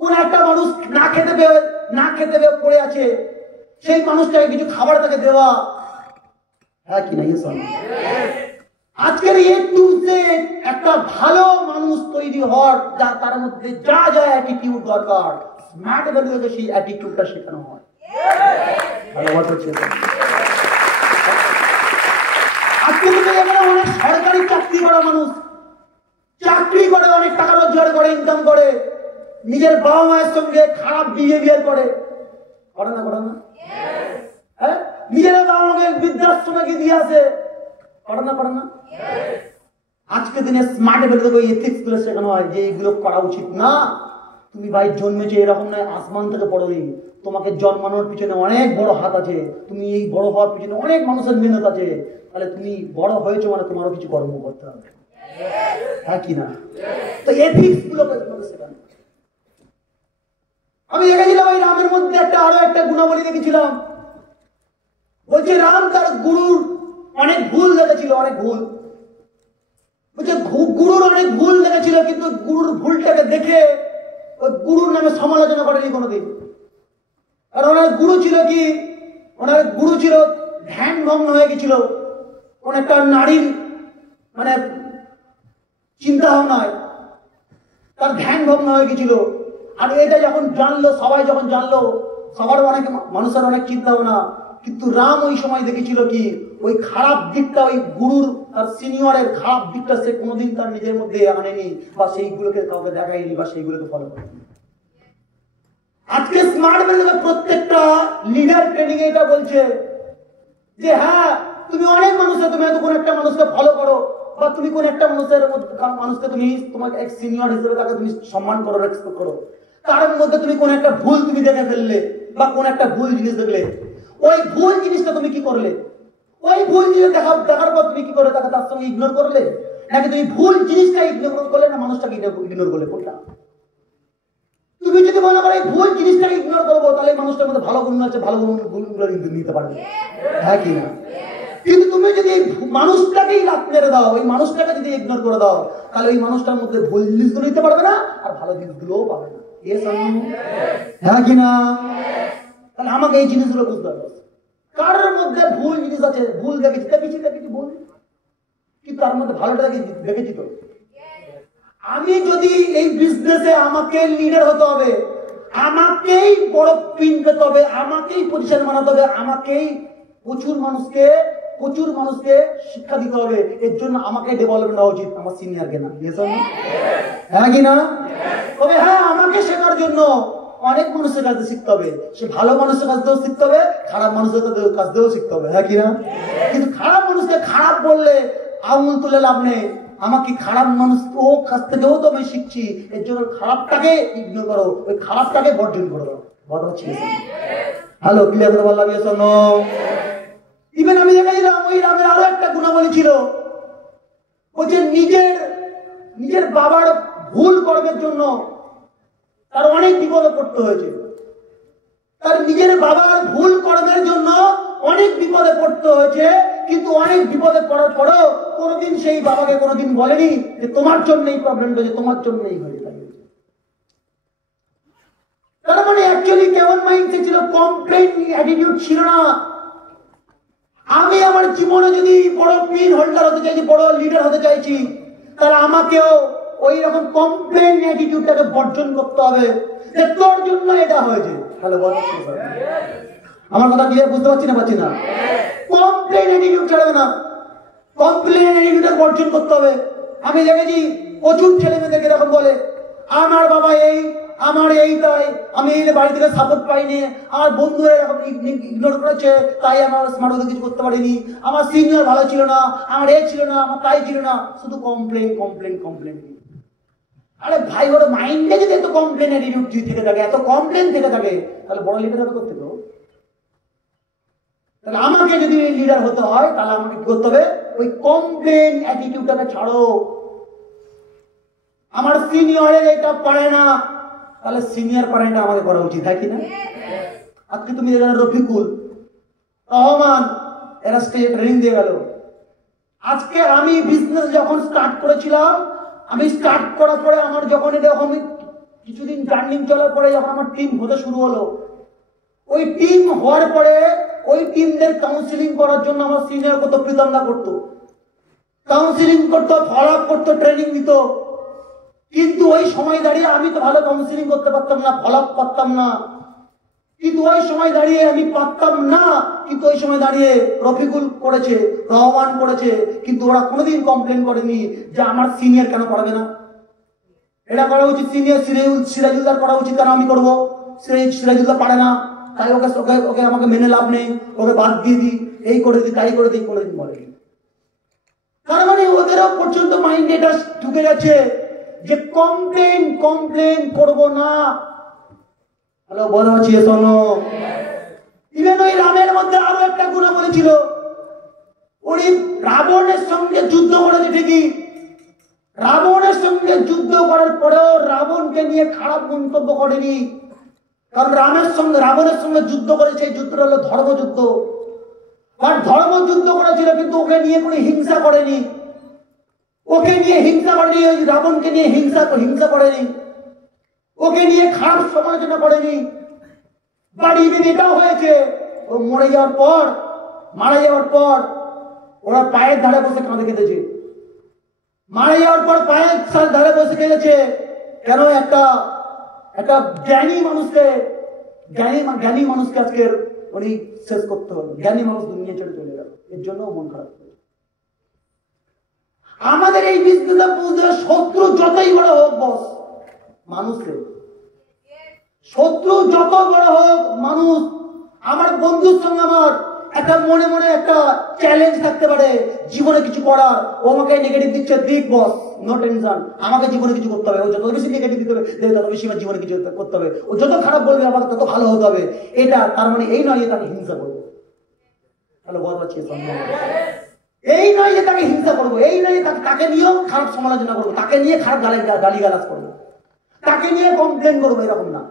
কোন একটা মানুষ না খেতে পেয়ে পড়ে আছে, সেই মানুষটাকে কিছু খাবার তাকে দেওয়া, হ্যাঁ কি না? আজকের একটা ভালো মানুষ তৈরি হওয়ার, যা তার মধ্যে যা যা অ্যাটিটিউড দরকার, স্মার্ট ভ্যালুতে সেই অ্যাটিটিউডটা শেখানো হয়। আজকে অনেক সরকারি চাকরি করা মানুষ চাকরি করে, অনেক টাকা রোজগার করে, ইনকাম করে, নিজের বাবা মায়ের সঙ্গে খারাপ বিহেভিয়ার করে না? হ্যাঁ, নিজের বাবা মাকে বৃদ্ধাশ্রমে গিয়ে দিয়ে আসে, করে না? আজকে দিনে স্মার্ট ভ্যালু এথিক্স গুলো শেখানো হয় যে এইগুলো করা উচিত না। তুমি ভাই জন্মেছে এরকম নয়, আসমান থেকে পড়ো নি, তোমাকে জন্মানোর পিছনে অনেক বড় হাত আছে, তুমি এই বড় হওয়ার পিছনে অনেক মানুষের মেহনত আছে, তাহলে তুমি বড় হয়েছো মানে তোমারও কিছু কর্ম করতে হবে, হ্যাঁ কি না? তো এথিক্স গুলো শেখানো। আমি দেখেছিলাম ওই রামের মধ্যে আরো একটা গুণাবলী দেখেছিলাম, বলছে রাম তার গুরুর অনেক ভুল দেখেছিল, অনেক ভুল, বলছে গুরুর অনেক ভুল দেখেছিল, কিন্তু গুরুর ভুলটাকে দেখে ওই গুরুর নামে সমালোচনা করেনি কোনোদিন। আর ওনার গুরু ছিল কি, ওনার গুরু ছিল ধ্যান ভগ্ন হয়ে গেছিল, কোন একটা নারীর মানে চিন্তা ভাবনায় তার ধ্যান ভগ্ন হয়ে গেছিল। আর এটা যখন জানলো, সবাই যখন জানলো, সবার অনেক মানুষের অনেক চিন্তা ভাবনা, কিন্তু রাম ওই সময় দেখেছিল কি, ওই খারাপ দিকটা, ওই গুরুর তার সিনিয়রের খারাপ দিকটা সে কোনোদিন তার নিজের মধ্যে আনেনি, বা সেইগুলোকে কাউকে দেখায়নি, বা সেইগুলোকে ফলো করেনি। আজকে স্মার্ট ভ্যালুতে প্রত্যেকটা লিডার ট্রেনিং এটা বলছে যে হ্যাঁ, তুমি অনেক মানুষের, তুমি হয়তো কোন একটা মানুষকে ফলো করো, বা তুমি কোন একটা মানুষকে তুমি তোমাকে এক সিনিয়র হিসেবে তাকে তুমি সম্মান করো, রেসপেক্ট করো, তার মধ্যে তুমি কোন একটা ভুল তুমি দেখে ফেললে, বা কোন একটা ভুল জিনিস দেখলে, ওই ভুল জিনিসটা তুমি কি করলে? ওই ভুল জিনিস দেখার পর তুমি কি করে তাকে তার সঙ্গে ইগনোর করলে, নাকি তুমি ভুল জিনিসটা ইগনোর করলে, না মানুষটাকে ইগনোর করলে? কোনটা? তুমি যদি মনে করো এই ভুল জিনিসটাকে ইগনোর করবো, তাহলে মানুষটার মধ্যে ভালো গুণ আছে, ভালো গুণগুলো নিতে পারবে, হ্যাঁ কি না? কিন্তু তুমি যদি মানুষটাকেই লাত মেরে দাও, ওই মানুষটাকে যদি ইগনোর করে দাও, তাহলে ওই মানুষটার মধ্যে ভুল জিনিসগুলো নিতে পারবে না, আর ভালো জিনিসগুলোও পাবে না, হ্যাঁ কি না? তাহলে আমাকে এই জিনিসগুলো বুঝতে হবে। কারোর মধ্যে ভুল জিনিস আছে, ভুল দেখেছি ভুল, কিন্তু তার মধ্যে ভালোটা দেখেছি তো। আমি যদি এই বিজনেসে আমাকে লিডার হতে হবে, আমাকেই বড় পিন পেতে হবে, আমাকেই পজিশন বানাতে হবে, আমাকেই প্রচুর মানুষকে শিক্ষা দিতে হবে, এর জন্য আমাকে ডেভেলপমেন্ট হওয়া উচিত, আমার সিনিয়রকে না, হ্যাঁ কি না? তবে হ্যাঁ, আমাকে শেখার জন্য অনেক মানুষের কাছে শিখতে হবে, সে ভালো মানুষের কাছ থেকেও শিখতে হবে, খারাপ মানুষের কাছ থেকেও শিখতে হবে, হ্যাঁ কি না? কিন্তু খারাপ মানুষকে খারাপ বললে আঙুল তুলে লাভ নেই, আমাকে খারাপ মানুষ ও কাছ থেকেও তো আমি শিখছি, এর জন্য খারাপটাকে ইগনোর করো, ওই খারাপটাকে বর্জন করো, কথা হচ্ছে। হ্যালো, ক্লিয়ার করে বললাম? শোনো, ইভেন আমি দেখেছিলাম ওই রামের আরো একটা গুণাবলী ছিল, ও যে নিজের বাবার ভুল কর্মের জন্য তার অনেক বিপদে পড়তে হয়েছে, তার নিজের বাবার ভুল কর্মের জন্য অনেক বিপদে পড়তে হয়েছে, কিন্তু অনেক বিপদে পড়ার পরেও কোনোদিন সেই বাবাকে কোনোদিন বলেনি যে তোমার জন্য এই প্রবলেমটা হয়েছে, তোমার জন্য এই হয়েছে। তার মানে অ্যাকচুয়ালি কেমন মাইন্ডসেট ছিল, কমপ্লেন অ্যাটিটিউড ছিল না। আমি আমার জীবনে যদি বড় পিন হোল্ডার হতে চাইছি, বড় লিডার হতে চাইছি, তাহলে আমাকেও ওই রকম কমপ্লেন অ্যাটিটিউডটাকে বর্জন করতে হবে যে তোর জন্য এটা হয়েছে। হ্যালো, আমার কথা ক্লিয়ার বুঝতে পারছি না? কমপ্লেন অ্যাটিটিউড ছাড়বে না, কমপ্লেন অ্যাটিটিউডটা বর্জন করতে হবে। আমি দেখেছি প্রচুর ছেলে মেয়েদেরকে এরকম বলে, আমার বাবা এই, আমার এই তাই, আমি এই বাড়ি থেকে সাপোর্ট পাইনি, আমার বন্ধুরা এরকম ইগনোর করেছে, তাই আমার স্মার্ট ওয়ার্কে কিছু করতে পারিনি, আমার সিনিয়র ভালো ছিল না, আমার এ ছিল না, আমার তাই ছিল না, শুধু কমপ্লেন কমপ্লেন কমপ্লেন। আরে ভাই, ওর মাইন্ডে যদি এত কমপ্লেন অ্যাটিটিউড থেকে থাকে, এত কমপ্লেন থেকে থাকে, তাহলে বড় লিডার হতে করতে পারো। তাহলে আমাকে যদি লিডার হতে হয়, তাহলে আমাকে কি করতে হবে? ওই কমপ্লেন অ্যাটিটিউডটাকে ছাড়ো। আমার সিনিয়রের এটা পারে না, তাহলে সিনিয়র পারেনটা আমাকে করা উচিত, হয় কিনা? আজকে তুমি দেখলে রফিকুল, রহমান, এরা স্টেজ ট্রেনিং দিয়ে গেল। আজকে আমি বিজনেস যখন স্টার্ট করেছিলাম, আমি স্টার্ট করার পরে আমার যখন এরকম কিছুদিন টার্নিং চলার পরে যখন আমার টিম হতে শুরু হলো, ওই টিম হওয়ার পরে ওই টিমদের কাউন্সিলিং করার জন্য আমার সিনিয়র কত প্রীতমদা করতো, কাউন্সিলিং করতো, ফলো আপ করতো, ট্রেনিং দিত। কিন্তু ওই সময় দাঁড়িয়ে আমি তো ভালো কাউন্সিলিং করতে পারতাম না, ফলো আপ পারতাম না। কিন্তু ওই সময় দাঁড়িয়ে আমি পারতাম না, কিন্তু ওই সময় দাঁড়িয়ে রফিকুল করেছে, রহমান করেছে, কিন্তু ওরা কোনোদিন কমপ্লেন করেনি যে আমার সিনিয়র কেন পারবে না। এটা করা উচিত সিনিয়র সিরাজুল্লাহ করা উচিত, কেন আমি করবো? সিরাজুল্লাহ পারে না, তাই ওকে ওকে আমাকে মেনে লাভ নেই, ওকে বাদ দিয়ে দিই, এই করে দিই, তাই করে দিই, কোনোদিন বলেনি। তার মানে ওদেরও পর্যন্ত মাইন্ডে এটা ঢুকে গেছে যে কমপ্লেন কমপ্লেন করবো না। হ্যালো, বলা হচ্ছে শোনো। ইভেন ওই রামের মধ্যে আরো একটা গুণাবলী ছিল, উনি রাবণের সঙ্গে যুদ্ধ করেছে ঠিকই, রাবণের সঙ্গে যুদ্ধ করার পরেও রাবণকে নিয়ে খারাপ মন্তব্য করেনি। কারণ রাবণের সঙ্গে যুদ্ধ করে, সেই যুদ্ধটা হলো ধর্মযুদ্ধ। আর ধর্মযুদ্ধ করেছিল, কিন্তু ওকে নিয়ে কোনো হিংসা করেনি, ওকে নিয়ে হিংসা করেনি, ওই রাবণকে নিয়ে হিংসা করেনি, ওকে নিয়ে খারাপ সমালোচনা করেনি। বাট ইভেন এটাও হয়েছে, ও মারা যাওয়ার পর ওরা পায়ের ধারে বসে কাঁদে কেঁদেছে। মারা যাওয়ার পর পায়ের ধারে বসে কেঁদেছে কেন? একটা জ্ঞানী মানুষকে আজকে উনি শেষ করতে হবে। জ্ঞানী মানুষ দুনিয়া ছেড়ে চলে গেল, এর জন্য মন খারাপ করে। আমাদের এই বিজনেসে বুঝতে, শত্রু যতই বড় হোক বস, মানুষের শত্রু যত বড় হোক মানুষ। আমার বন্ধুর সঙ্গে আমার একটা মনে মনে একটা চ্যালেঞ্জ থাকতে পারে জীবনে কিছু করার, ও আমাকে নেগেটিভ দিচ্ছে, দিক বস, নো টেনশন, আমাকে জীবনে কিছু করতে হবে। ও যত বেশি নেগেটিভ দিতে হবে, তত বেশি আমার জীবনে কিছু করতে হবে। ও যত খারাপ বলবে আমাকে তত ভালো হতে হবে। এটা তার মানে এই নয় যে তাকে হিংসা করবো। হ্যালো, বল পাচ্ছি? এই নয় যে তাকে হিংসা করবো, এই নয় যে তাকে নিয়েও খারাপ সমালোচনা করবো, তাকে নিয়ে খারাপ গালিগালাজ করবো, তাকে নিয়ে কমপ্লেন করবো, এরকম না।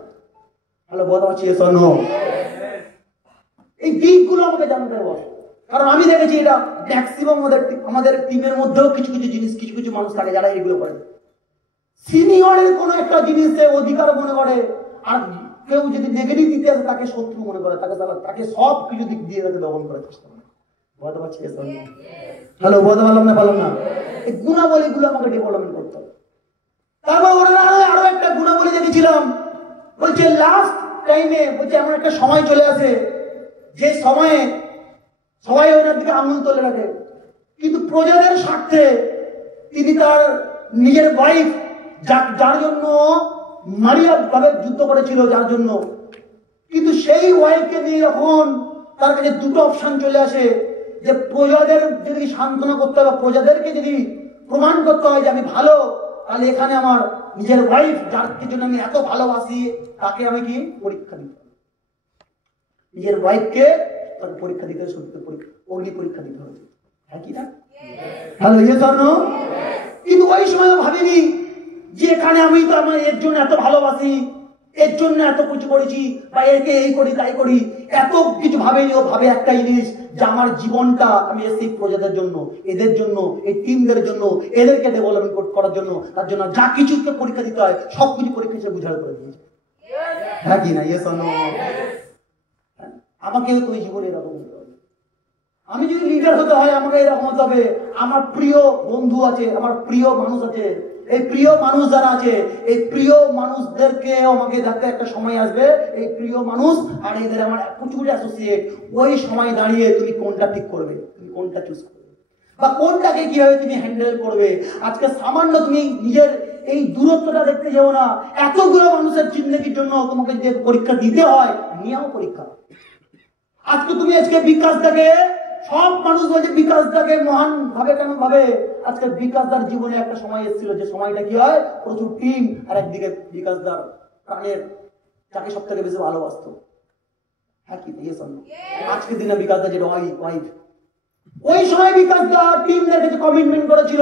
হ্যালো, বল পাচ্ছি? শোনো, এই দিকগুলো আমাকে জানতে হবে। কারণ আমি দেখেছি এটা ম্যাক্সিমাম আমাদের টিমের মধ্যেও কিছু কিছু মানুষ থাকে যারা এগুলো করে। সিনিয়রের কোনো একটা জিনিসে অধিকার মনে করে, আর কেউ যদি নেগেটিভ দিতে আসে তাকে শত্রু মনে করে, তাকে সব কিছু দিক দিয়ে তাকে দমন করার চেষ্টা করে। বুঝতে পারছি? হ্যালো, বলতে পারলাম না? এই গুণাবলীগুলো আমাকে ডেভেলপমেন্ট করতে হবে। তারপর ওরা আরো একটা গুণাবলী দেখেছিলাম, বলছে লাস্ট টাইমে, বলছে এমন একটা সময় চলে আসে যে সময়ে সবাই ওনার দিকে আঙুল তুলে রাখে, কিন্তু প্রজাদের স্বার্থে তিনি তার নিজের ওয়াইফ, যার জন্য মারিয়া ভাবে যুদ্ধ করেছিল, যার জন্য, কিন্তু সেই ওয়াইফকে নিয়ে যখন তার কাছে দুটো অপশন চলে আসে যে প্রজাদের যদি সান্ত্বনা করতে হবে, প্রজাদেরকে যদি প্রমাণ করতে হয় যে আমি ভালো, তাহলে এখানে আমার নিজের ওয়াইফ, যার জন্য আমি এত ভালোবাসি, তাকে আমি কি পরীক্ষা দিতে হবে। নিজের ওয়াইফকে তাকে পরীক্ষা দিতে হবে, সত্যি অগ্নি পরীক্ষা দিতে হবে। হ্যাঁ কি না? হ্যালো, কিন্তু ওই সময় ভাবিনি যে এখানে আমি তো আমার এর জন্য এত ভালোবাসি, এর জন্য এত কিছু করেছি, বা একে এই করি তাই করি, এত কিছু ভাবেনি। ও ভাবে একটা জিনিস যে আমার জীবনটা আমি এসেছি প্রজাদের জন্য, এদের জন্য, এই টিমদের জন্য, এদেরকে ডেভেলপমেন্ট করার জন্য, তার জন্য যা কিছুকে পরীক্ষা দিতে হয় সবকিছু পরীক্ষা হিসেবে বুঝার করে দিয়েছে। হ্যাঁ কি না? আমাকে তো ওই জীবনে এরকম হতে হবে। আমি যদি লিডার হতে হয় আমাকে এরকম হতে হবে। আমার প্রিয় বন্ধু আছে, আমার প্রিয় মানুষ আছে, এই প্রিয় মানুষ যারা আছে, এই প্রিয় মানুষদেরকে আমাকে দেখতে একটা সময় আসবে, এই প্রিয় মানুষ আর এদের আমার প্রচুর অ্যাসোসিয়েট, ওই সময় দাঁড়িয়ে তুমি কোনটা ঠিক করবে, তুমি কোনটা চুজ করবে, বা কোনটাকে কিভাবে তুমি হ্যান্ডেল করবে। আজকে সামান্য তুমি নিজের এই দূরত্বটা দেখতে যাও না। এতগুলো মানুষের জিন্দগির জন্য তোমাকে যে পরীক্ষা দিতে হয়, নিয়েও পরীক্ষা। আজকে তুমি বিকাশ দাকে, সব মানুষ বলছে বিকাশ দাকে মহান ভাবে, কেন ভাবে? আজকে বিকাশ দার জীবনে একটা সময় এসেছিল, যে সময়টা কি হয়, প্রচুর টিম, আর একদিকে বিকাশ দার প্রাণের যাকে সব থেকে বেশি ভালোবাসতো। হ্যাঁ কি দিয়ে আজকের দিনে বিকাশ দা যেটা ওয়াইফ, ওই সময় বিকাশ দা টিমদের কাছে কমিটমেন্ট করেছিল,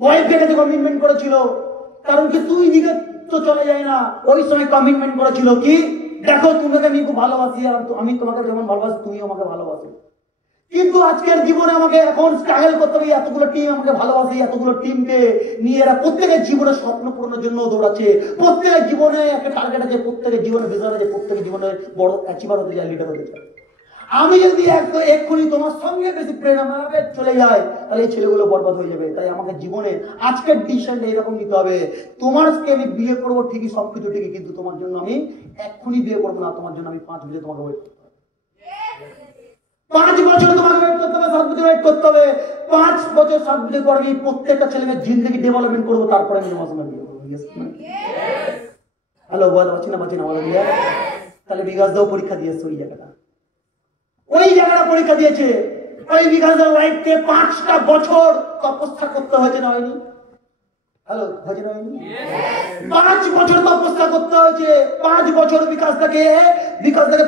ওয়াইফের কাছে কমিটমেন্ট করেছিল। কারণ কি, তুই দিকে তো চলে যায় না। ওই সময় কমিটমেন্ট করেছিল কি, দেখো তোমাকে আমি খুব ভালোবাসি, আর আমি তোমাকে যেমন ভালোবাসি তুমি আমাকে ভালোবাসো। কিন্তু আজকের জীবনে আমাকে এখন স্ট্রাগল করতে হবে, এতগুলো টিম আমাকে ভালোবাসে, এতগুলো টিমকে নিয়ে এরা প্রত্যেকের জীবনে স্বপ্ন পূরণের জন্য দৌড়াচ্ছে। প্রত্যেকের জীবনে একটা টার্গেট আছে, প্রত্যেকের জীবনে ভিজন আছে, প্রত্যেকের জীবনে বড় অ্যাচিভার হতে চায়, লিডার হতে চায়। আমি যদি এক্ষুনি তোমার সঙ্গে বেশি প্রেরণা চলে যায়, তাহলে এই ছেলেগুলো বরবাদ হয়ে যাবে। তাই আমাকে জীবনে আজকের ডিসিশনটা এরকম নিতে হবে, তোমারকে আমি বিয়ে করবো ঠিকই, সবকিছু ঠিকই, কিন্তু তোমার জন্য আমি এক্ষুনি বিয়ে করবো না, তোমার জন্য আমি 5 বছর তোমাকে ওয়েট করতে হবে, 5 বছর তোমাকে ওয়েট করতে হবে, 7 বছর ওয়েট করতে হবে। 5 বছর 7 বছর পর আমি প্রত্যেকটা ছেলেকে জিন্দগি ডেভেলপমেন্ট করবো, তারপরে আমি তোমার সঙ্গে বিয়ে করবো। হ্যালো, বল পাচ্ছি না বলো দিয়া। তাহলে বিকাশ দাও পরীক্ষা দিয়েছে, ওই জায়গাটা পরীক্ষা দিয়েছে। ওই বিকাশের ওয়াইফকে 5টা বছর তপস্যা করতে হয়েছে, না হয়নি? হ্যালো, হয়েছে না হয়নি? 5 বছর তপস্যা করতে হয়েছে। 5 বছর বিকাশটাকে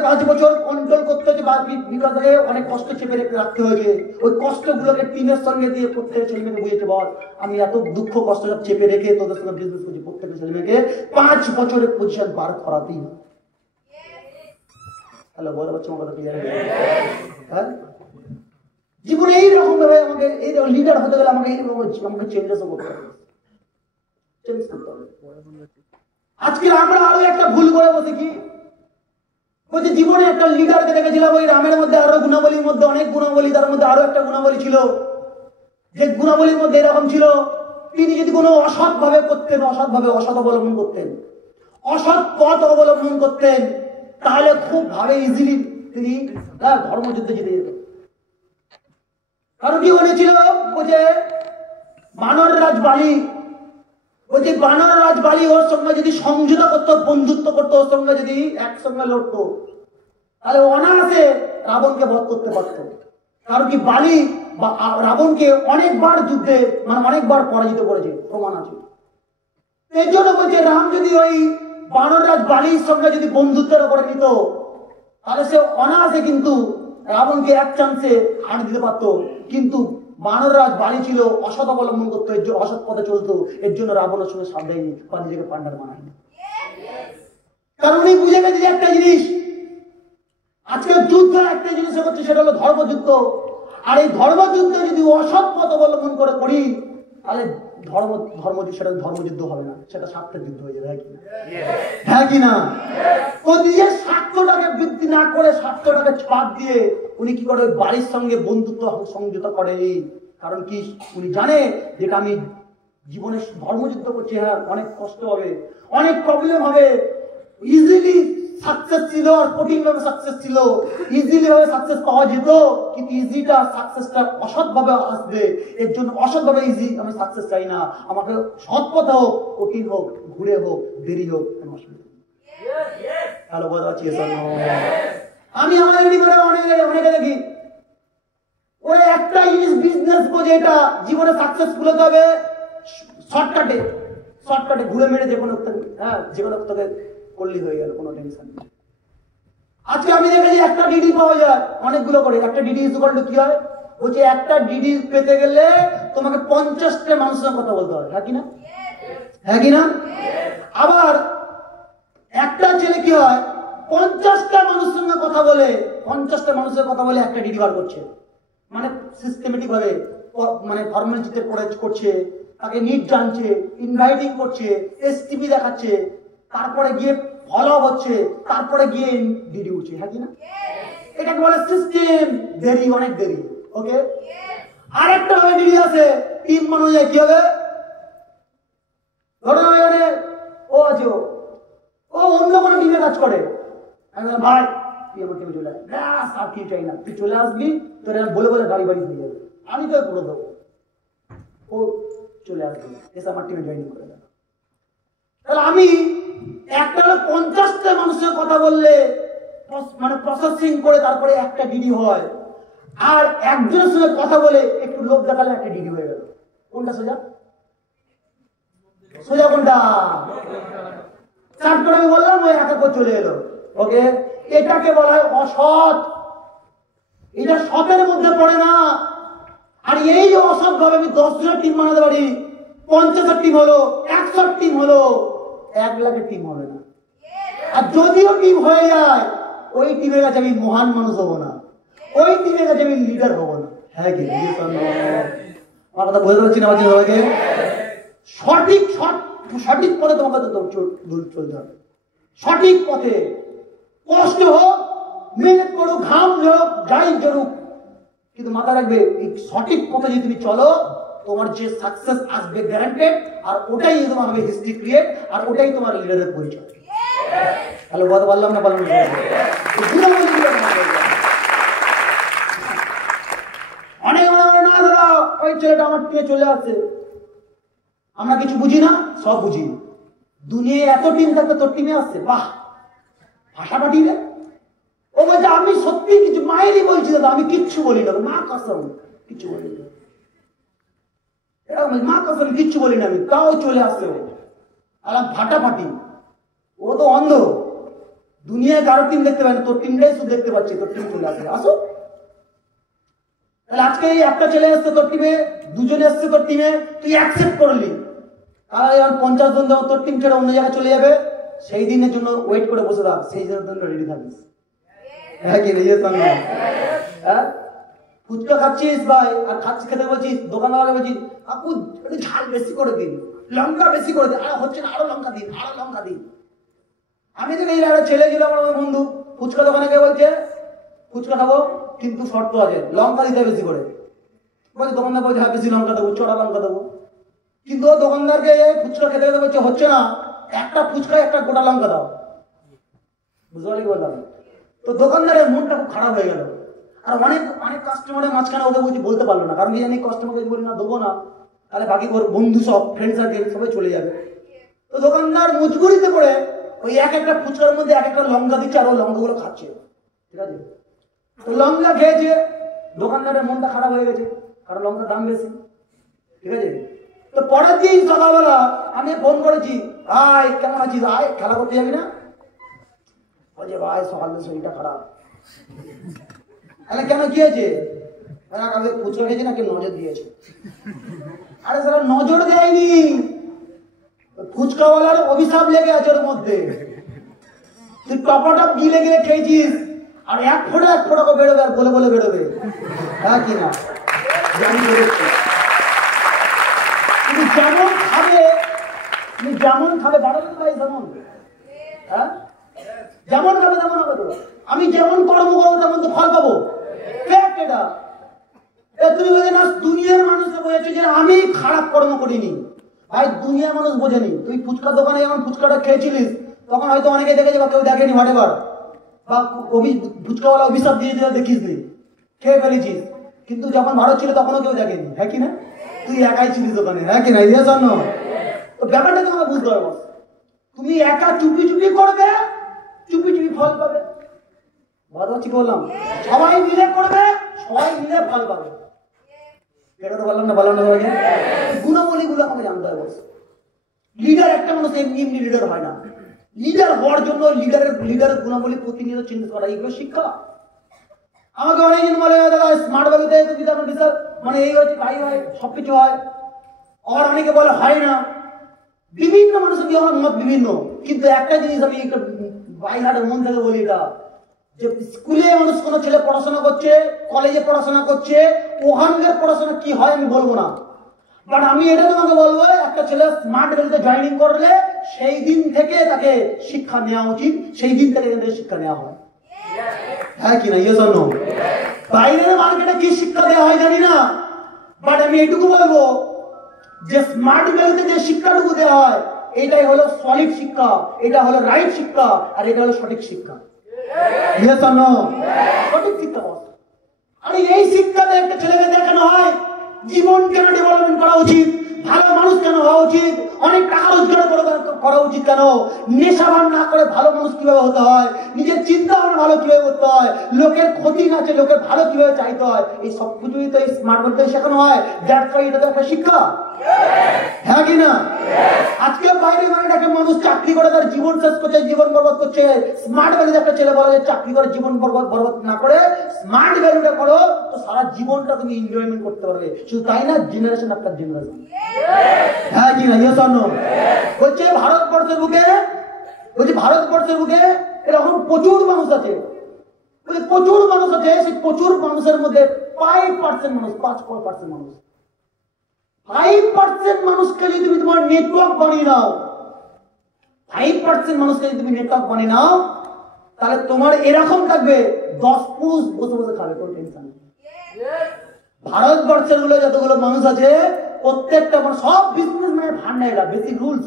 5 বছর কন্ট্রোল করতে হয়েছে, বিকাশটাকে অনেক কষ্ট চেপে রাখতে হয়েছে। ওই কষ্টগুলোকে টিমের সঙ্গে দিয়ে প্রত্যেক ছেলেমেয়েকে বুঝেছে, বল আমি এত দুঃখ কষ্ট সব চেপে রেখে তোদের সঙ্গে বিজনেস করছি। প্রত্যেক ছেলেমেয়েকে 5 বছরের পজিশন বার করাতেই হবে। হ্যালো, বলা পাচ্ছি আমার কথা ক্লিয়ার? হ্যাঁ, জীবনে এইরকম ভাবে আমাকে এই লিডার হতে গেলে আমাকে চেঞ্জেস করতে হবে, চেঞ্জ করতে হবে। আজকে আমরা আরো একটা ভুল করে বসে, কি বলছি, জীবনে একটা লিডারকে দেখেছিলাম, ওই রামের মধ্যে আরো গুণাবলীর মধ্যে অনেক গুণাবলী, তার মধ্যে আরো একটা গুণাবলী ছিল, যে গুণাবলীর মধ্যে এরকম ছিল, তিনি যদি কোনো অসৎ ভাবে করতেন, অসৎ অবলম্বন করতেন, অসৎ পথ অবলম্বন করতেন, তাহলে খুব ভাবে ইজিলি তিনি ধর্মযুদ্ধে জিতে যেতেন। কারণ কি হয়েছিল, বলছে বানর রাজ বালি ওর সঙ্গে যদি সমঝোতা করতো, বন্ধুত্ব করতো, ওর সঙ্গে যদি একসঙ্গে লড়তো, তাহলে অনায়াসে রাবণকে বধ করতে পারত। কারণ কি, বালি রাবণকে অনেকবার যুদ্ধে অনেকবার পরাজিত করেছে, প্রমাণ আছে। এই জন্য বলছে, রাম যদি ওই বানররাজ বালির সঙ্গে যদি বন্ধুত্বের উপরে নিত, তাহলে সে অনায়াসে কিন্তু রাবণকে এক চান্সে হার দিতে পারত। কিন্তু বানররাজ বালি ছিল, অসৎ অবলম্বন করতো, অসৎ পথে চলতো, এর জন্য রাবণের সঙ্গে সাথ দেয়নি বা নিজেকে পান্ডার বানায়নি। কারণ উনি বুঝে গেছে একটা জিনিস, আজকে যুদ্ধ একটা জিনিস হচ্ছে, সেটা হলো ধর্মযুদ্ধ। আর এই ধর্মযুদ্ধ যদি অসৎ পথ অবলম্বন করে করি, তাহলে সেটা ধর্মযুদ্ধ হবে না, সেটা স্বার্থের যুদ্ধ হয়ে যাবে। হ্যাঁ কি না? ও নিজের স্বার্থটাকে বৃদ্ধি না করে, স্বার্থটাকে বাদ দিয়ে উনি কি করে, বাড়ির সঙ্গে বন্ধুত্ব সমঝোতা করে। কারণ কি, উনি জানে যেটা আমি জীবনে ধর্মযুদ্ধ করছি, হ্যাঁ অনেক কষ্ট হবে, অনেক প্রবলেম হবে, ইজিলি সাকসেস ছিল আর কঠিন ভাবে সাকসেস ছিল। ইজিলি ভাবে সাকসেস পাওয়া যেত, কিন্তু ইজিটা সাকসেসটা অসৎ ভাবে আসবে। এর জন্য অসৎ ভাবে ইজি আমি সাকসেস চাই না, আমাকে সৎ পথে হোক, কঠিন হোক, ঘুরে হোক, দেরি হোক, হ্যালো বোঝা যাচ্ছে? আমি আমাদের অনেকে দেখি, ওরা একটা জিনিস বিজনেস বোঝে, এটা জীবনে সাকসেসফুল হতে হবে শর্টকাটে ঘুরে মেরে যে কোনো থেকে করলি হয়ে গেল, কোনো টেনশন নেই। আজকে আমি দেখেছি একটা ডিডি পাওয়া যায় অনেকগুলো করে, একটা ডিডি ইকুয়াল টু কি হয়, বলছে একটা ডিডি পেতে গেলে তোমাকে 50টা মানুষের কথা বলতে হবে। হ্যাঁ কিনা? হ্যাঁ কিনা? আবার একটা ছেলে কি হয়, 50টা মানুষের সঙ্গে কথা বলে, 50টা মানুষের কথা বলে একটা ডিডি বার করছে, মানে সিস্টেমেটিক ভাবে ফর্মালিটিতে করছে, তাকে নিট জানছে, ইনভাইটিং করছে, এসটিপি দেখাচ্ছে, তারপরে গিয়ে ফলো আপ হচ্ছে, তারপরে গিয়ে ডিডি উঠছে। হ্যাঁ কিনা? এটাকে বলে সিস্টেম। দেরি, অনেক দেরি। ওকে, আরেকটা ভাবে ডিডি আছে, টিম অনুযায়ী কি হবে, ধরো ও আছে, ও অন্য কোনো টিমে কাজ করে, আমি বললাম ভাই তুই আমার টিমে চলে আস, ব্যাস আর কি চাই না, তুই চলে আসবি, তোর বলে গাড়ি বাড়ি হয়ে যাবে, আমি তো করে দেবো। ও চলে আসবে, এসে আমার টিমে জয়েন করে দেবে। তাহলে আমি একটা 50টা মানুষের কথা বললে মানে প্রসেসিং করে তারপরে একটা ডিডি হয়, আর একজনের সঙ্গে কথা বলে একটু লোভ দেখালে একটা ডিডি হয়ে গেল। কোনটা সোজা? সোজা কোনটা? চার করে আমি বললাম, ওই একা করে চলে এলো। ওকে, এটাকে বলা হয় অসৎ। এটা সতের মধ্যে পড়ে না। আর এই যে অসৎ ভাবে আমি 10 জনের টিম বানাতে পারি, 50 টিম হলো, 100 টিম হলো, 1 লাখের টিম হবে না। আর যদিও টিম হয়ে যায়, ওই টিমের কাছে আমি মহান মানুষ হবো না, ওই টিমের কাছে আমি লিডার হবো না। হ্যাঁ কি আমার কথা বলতে পারছি না? সবাইকে সঠিক পথে তোমাকে চলতে হবে, সঠিক পথে। কষ্ট হোক, মেহনত করুক, ঘাম হোক, যাই জরুক, কিন্তু মাথা রাখবে এই সঠিক পথে যদি তুমি চলো, তোমার যে সাকসেস আসবে গ্যারান্টেড। আর ওটাই তোমার হবে হিস্ট্রি ক্রিয়েট, আর ওটাই তোমার লিডারের পরিচয়। তাহলে কথা বললাম না? বললাম। অনেক না দাদা, ওই ছেলেটা আমার টিমে চলে আসছে, আমরা কিছু বুঝি না, সব বুঝি। দুনিয়ায় এত টিম থাকতে তোর টিমে আসছে, বাহ, ভাষা পাঠিয়ে। ও বলছে আমি সত্যি কিছু মায়েরই বলছি দাদা, আমি কিচ্ছু বলি না, মা কসম কিচ্ছু বলি না, এরকম মা কসম কিচ্ছু বলি না আমি, তাও চলে আসছে। ও আলাম ফাটাফাটি, ও তো অন্ধ, দুনিয়ায় কারো টিম দেখতে পায় না, তোর টিমটাই শুধু দেখতে পাচ্ছি, তোর টিম চলে আসে। আসো, তাহলে আজকে এই একটা ছেলে এসছে তোর টিমে, দুজনে এসছে তোর টিমে, তুই অ্যাকসেপ্ট করলি, আর 50 জন যখন তোর টিম ছেড়ে অন্য জায়গায় চলে যাবে, সেই দিনের জন্য ওয়েট করে বসে থাক, সেই জন্য রেডি থাকিস। হ্যাঁ কি হ্যাঁ, ফুচকা খাচ্ছিস ভাই, আর খাচ্ছি খেতে বলছিস, দোকানদারকে বলছিস কাকু একটু ঝাল বেশি করে দিন, লঙ্কা বেশি করে দিন, আর হচ্ছে না, আরো লঙ্কা দিন, আরো লঙ্কা দিন। আমি তো এই একটা ছেলে ছিল আমার বন্ধু, ফুচকা দোকানে গিয়ে বলছে ফুচকা খাবো কিন্তু শর্ত আছে, লঙ্কা দিতে বেশি করে। বলছে দোকানদার বলছে হ্যাঁ বেশি লঙ্কা দেবো, চড়া লঙ্কা দেবো। কিন্তু ও দোকানদারকে ফুচকা খেতে খেতে বলছে হচ্ছে না, একটা ফুচকায় একটা গোটা লঙ্কা দাও। বুঝতে পারলি বললাম? তো দোকানদারের মনটা খুব খারাপ হয়ে গেল। আর অনেক অনেক কাস্টমারের মাঝখানে ওকে বলছি বলতে পারলো না, কারণ কি জানি কাস্টমারকে বলি না দেবো না, তাহলে বাকি ওর বন্ধু সব ফ্রেন্ড সার্কেল সবাই চলে যাবে। তো দোকানদার মজবুরিতে পড়ে ওই এক একটা ফুচকার মধ্যে এক একটা লঙ্কা দিচ্ছে, আর ওই লঙ্কাগুলো খাচ্ছে। ঠিক আছে, তো লঙ্কা খেয়েছে, দোকানদারের মনটা খারাপ হয়ে গেছে, কারণ লঙ্কার দাম বেশি। ঠিক আছে, তো পরের দিন সকালবেলা আমি ফোন করেছি, ভাই কেমন আছিস, আয় খেলা করতে যাবি না? বলছে ভাই সকাল থেকে শরীরটা খারাপ। তাহলে কেন কি হয়েছে? কালকে ফুচকা খেয়েছে না, কেউ নজর দিয়েছে। আরে সারা নজর দেয়নি, ফুচকাওয়ালার অভিশাপ লেগে আছে ওর মধ্যে। তুই টপাটপ গিলে গিলে খেয়েছিস, আর এক ফোঁটা করে বেরোবে, আর বলে বলে বেরোবে। হ্যাঁ কি না? তুমি যেমন খাবে, তুমি যেমন খাবে, বাড়াতে পারি তেমন। হ্যাঁ, যেমন খাবে তেমন হবে তো। আমি যেমন কর্ম করবো তেমন তো ফল পাবো। এটা তুমি বলছে না, দুনিয়ার মানুষকে বোঝাচ্ছ যে আমি খারাপ কর্ম করিনি। ভাই দুনিয়ার মানুষ বোঝেনি। তুই ফুচকার দোকানে যখন ফুচকাটা খেয়েছিলিস, তখন হয়তো অনেকে দেখেছে বা কেউ দেখেনি, হোয়াটএভার, বা ফুচকাওয়ালা অভিশাপ দিয়ে দেখিস নি, খেয়ে ফেলেছিস। কিন্তু যখন ভারত ছিল তখনও কেউ দেখেনি। হ্যাঁ কি না? তুই একাই ছিলিস দোকানে। হ্যাঁ কি না? এই জন্য তো ব্যাপারটা তোমাকে বুঝতে হবে। তুমি একা চুপি চুপি করবে, চুপি চুপি ফল পাবে। ভালো বললাম, সবাই মিলে করবে, সবাই মিলে ফল পাবে। এটা তো বললাম না? বললাম না? গুণাবলী গুলো আমাকে জানতে হবে। লিডার একটা মানুষ এমনি এমনি লিডার হয় না। লিডার হওয়ার জন্য লিডারের গুণাবলী প্রতিনিয়ত চিন্তা করা, এগুলো শিক্ষা। আমাকে অনেকদিন বলে দাদা স্মার্ট ভ্যালুতে মানে এই হচ্ছে তাই হয়, সবকিছু হয়। আর অনেকে বলে হয় না। বিভিন্ন মানুষের কি আমার মত বিভিন্ন, কিন্তু একটা জিনিস আমি একটা বাইহাটের মন থেকে বলি, এটা যে স্কুলে মানুষ কোনো ছেলে পড়াশোনা করছে, কলেজে পড়াশোনা করছে, ওখানকার পড়াশোনা কি হয় আমি বলবো না, বাট আমি এটা তোমাকে বলবো, একটা ছেলে স্মার্ট ভ্যালুতে জয়েনিং করলে সেই দিন থেকে তাকে শিক্ষা নেওয়া উচিত, সেই দিন থেকে শিক্ষা নেওয়া হয়। হ্যাঁ কি না? ইয়ে জন্য বাইরের মার্কেটে কি শিক্ষা দেওয়া হয় জানি না, বাট আমি এটুকু বলবো যে স্মার্ট ভ্যালুতে যে শিক্ষাটুকু দেওয়া হয়, এটাই হলো সলিড শিক্ষা, এটা হলো রাইট শিক্ষা, আর এটা হলো সঠিক শিক্ষা। সঠিক শিক্ষা। আর এই শিক্ষাতে একটা ছেলেকে দেখানো হয় জীবন কেন ডেভেলপমেন্ট করা উচিত, ভালো মানুষ কেন হওয়া উচিত, অনেক টাকা রোজগার করা উচিত কেন, নেশাবান না করে ভালো মানুষ কিভাবে হতে হয়, নিজের চিন্তা ভাবনা ভালো কিভাবে করতে হয়, লোকের ক্ষতি না চেয়ে লোকের ভালো কিভাবে চাইতে হয়, এই সব কিছুই তো এই স্মার্ট বলতে শেখানো হয়। দ্যাটস ওয়াই এটা তো একটা শিক্ষা, হ্যাঁ কি না? আজকে বাইরে একটা মানুষ চাকরি করে তার জীবন শেষ করছে, জীবন বরবাদ করছে। স্মার্ট ভ্যালু একটা ছেলে বলে যে চাকরি করে জীবন বরবাদ না করে স্মার্ট ভ্যালুটা করো, তো সারা জীবনটা তুমি এনজয়মেন্ট করতে পারবে। শুধু তাই না, জেনারেশন আফটার জেনারেশন, হ্যাঁ কি না? Yes or no? বলছে ভারতবর্ষের বুকে এরকম প্রচুর মানুষ আছে, প্রচুর মানুষ আছে। সেই প্রচুর মানুষের মধ্যে 5% মানুষ, 5% মানুষ, 5% মানুষকে যদি তুমি তোমার নেটওয়ার্ক বানিয়ে নাও, 5% মানুষকে যদি তুমি নেটওয়ার্ক বানিয়ে নাও, তাহলে তোমার এরকম থাকবে 10 পুরুষ বসে বসে খাবে, কোনো টেনশন নেই। ভারতবর্ষের গুলো যতগুলো মানুষ আছে প্রত্যেকটা মানে সব বিজনেস মানে ভান্ডা, এটা বেসিক রুলস।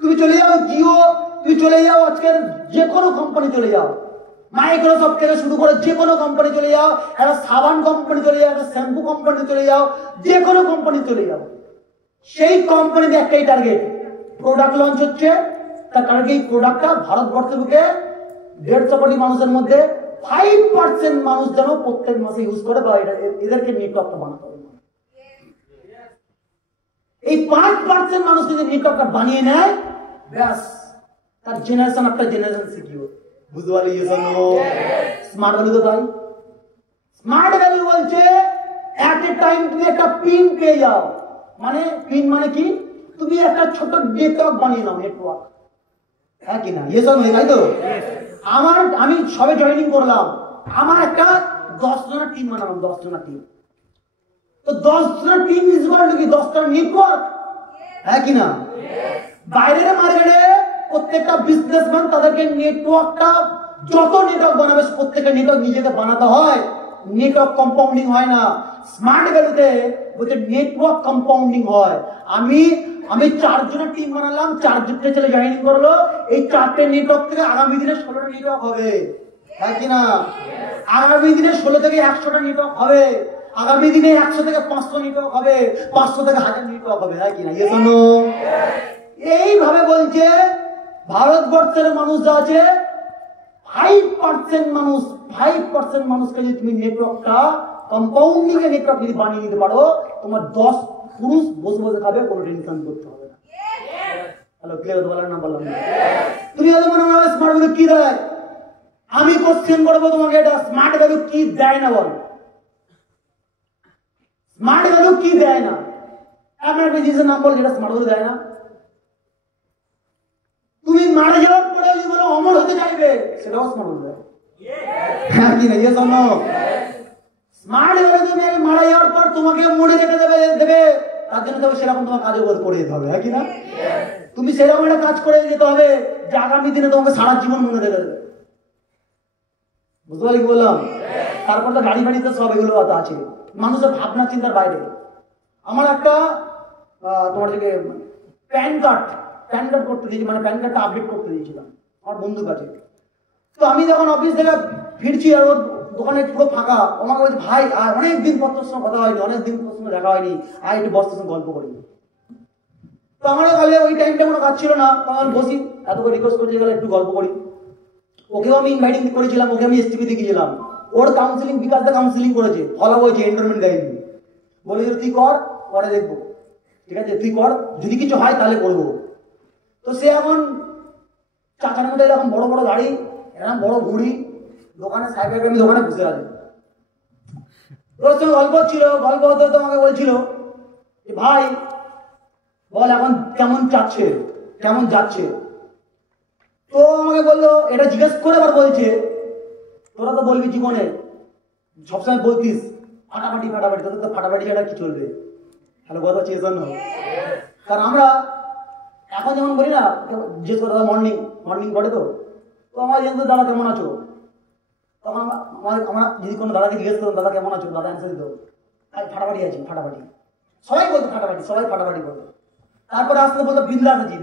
তুমি চলে যাও জিও, তুমি চলে যাও আজকের যে কোনো কোম্পানি চলে যাও, মাইক্রোসফট থেকে শুরু করে যে কোনো কোম্পানি চলে যাও, একটা সাবান কোম্পানি চলে যাও, একটা শ্যাম্পু কোম্পানি চলে যাও, যে কোনো কোম্পানি চলে যাও, সেই কোম্পানিতে একটাই টার্গেট, প্রোডাক্ট লঞ্চ হচ্ছে। তার কারণ এই প্রোডাক্টটা ভারতবর্ষের বুকে 150 কোটি মানুষের মধ্যে 5% মানুষ যেন প্রত্যেক মাসে ইউজ করে, বা এদেরকে নেটওয়ার্কটা বানাতে হবে। এই 5% মানুষ যদি নেটওয়ার্কটা বানিয়ে নেয়, ব্যাস তার জেনারেশন একটা জেনারেশন সিকিউর। বুঝতে পারলি? স্মার্ট ভ্যালু তো তাই। স্মার্ট ভ্যালু বলছে এট এ টাইম তুমি একটা পিন পেয়ে যাও, মানে পিন মানে কি, তুমি একটা ছোট নেটওয়ার্ক বানিয়ে নাও, নেটওয়ার্ক, হ্যাঁ কি না? তাই তো। আমি সবে জয়েনিং করলাম, আমার একটা 10 জনের টিম বানালাম, 10 জনের টিম। তো 10 জনের টিম ইজ ইকুয়াল টু কি 10টা নেটওয়ার্ক, হ্যাঁ কি না? বাইরের মার্কেটে প্রত্যেকটা বিজনেসম্যান তাদেরকে নেটওয়ার্কটা যত নেটওয়ার্ক বানাবে, প্রত্যেকটা নেটওয়ার্ক নিজেকে বানাতে হয়, নেটওয়ার্ক কম্পাউন্ডিং হয় না। স্মার্ট ভ্যালুতে বলছে নেটওয়ার্ক কম্পাউন্ডিং হয়। আমি 4 জনের টিম বানালাম, 4 জনের ছেলে জয়েনিং করলো, এই 4টে নেটওয়ার্ক থেকে আগামী দিনে 16টা নেটওয়ার্ক হবে, হ্যাঁ কি না? আগামী দিনে 16 থেকে 100টা নেটওয়ার্ক হবে, আগামী দিনে 100 থেকে 500 নেটওয়ার্ক হবে, 500 থেকে 1000 নেটওয়ার্ক হবে, হ্যাঁ কি না? এইভাবে বলছে ভারতবর্ষের মানুষ যা আছে 5% মানুষকে যদি তুমি নেটওয়ার্কটা কম্পাউন্ডিং এ নেটওয়ার্ক যদি বানিয়ে নিতে পারো, তোমার 10 পুরুষ বসে বসে খাবে, কোনো টেনশন করতে হবে না। হ্যালো, ক্লিয়ার হতে পারলাম না? বললাম তুমি হয়তো মনে হয় স্মার্ট ভ্যালু কি দেয়, আমি কোশ্চেন করবো তোমাকে, এটা স্মার্ট ভ্যালু কি দেয় না বল, স্মার্ট ভ্যালু কি দেয় না? এমন একটা জিনিসের নাম বল যেটা স্মার্ট ভ্যালু দেয় না। তুমি মারা যাওয়ার পরে যদি বলো অমর হতে চাইবে, সেটাও স্মার্ট ভ্যালু দেয়, হ্যাঁ কি না? স্মার্ট ভ্যালু তুমি মারা যাওয়ার পর তোমাকে মনে রেখে দেবে, তার জন্য তবে সেরকম তোমার কাজের উপর করে যেতে হবে, হ্যাঁ কি না? তুমি সেরকম একটা কাজ করে যেতে হবে যে আগামী দিনে তোমাকে সারা জীবন মনে রেখে দেবে। বুঝতে পারলি কি বললাম? তারপর তো গাড়ি বাড়িতে সব এগুলো আছে, মানুষের ভাবনা চিন্তার বাইরে। আমার একটা তোমার থেকে প্যান কার্ড করতে দিয়েছি, মানে প্যান কার্ডটা আপডেট করতে দিয়েছিলাম আমার বন্ধুর কাছে। তো আমি যখন অফিস থেকে ফিরছি আর ওর দোকানে পুরো ফাঁকা, আমাকে বলছে ভাই আর অনেকদিন পর তোর সঙ্গে কথা হয়নি, অনেকদিন তোর সঙ্গে দেখা হয়নি, আর একটু বস তোর সঙ্গে গল্প করি। তো আমারও কালে ওই টাইমটা কোনো কাজ ছিল না, তখন বসি, এত করে রিকোয়েস্ট করতে গেলে একটু গল্প করি। ওকেও আমি ইনভাইটিং করেছিলাম, ওকে আমি এসটিভিতে গিয়েছিলাম, ওর কাউন্সিলিং বিকাশে কাউন্সিলিং করেছে, ফলা হয়েছে, এন্ডোরমেন্ট দেয়নি, বলেছিল তুই কর, পরে দেখবো, ঠিক আছে তুই কর, যদি কিছু হয় তাহলে করবো। তো সে এখন চাচার মধ্যে এরকম বড় বড় গাড়ি, এরকম বড় ঘুড়ি, দোকানে সাইবার ক্রাইম দোকানে বসে আছে। ওর সঙ্গে গল্প হচ্ছিল, গল্প হতে হতে আমাকে বলছিল যে ভাই বল এখন কেমন যাচ্ছে। তো আমাকে বললো, এটা জিজ্ঞেস করে আবার বলছে তোরা তো বলবি জীবনে সবসময় বলতিস ফাটাফাটি, তোদের তো ফাটাফাটি ছাড়া কি চলবে। হ্যালো, কথা হচ্ছে এজন্য, কারণ আমরা এখন যেমন বলি না, যে দাদা মর্নিং করে, তো আমার যেহেতু দাদা কেমন আছো, তখন আমরা যদি কোনো দাদাকে জিজ্ঞেস করতাম দাদা কেমন আছো, দাদা অ্যান্সার দিত ফাটাফাটি আছি, ফাটাফাটি, সবাই বলতো ফাটাফাটি, সবাই ফাটাফাটি বলতো। তারপরে আসতে বলতো বিন্দাস আছি।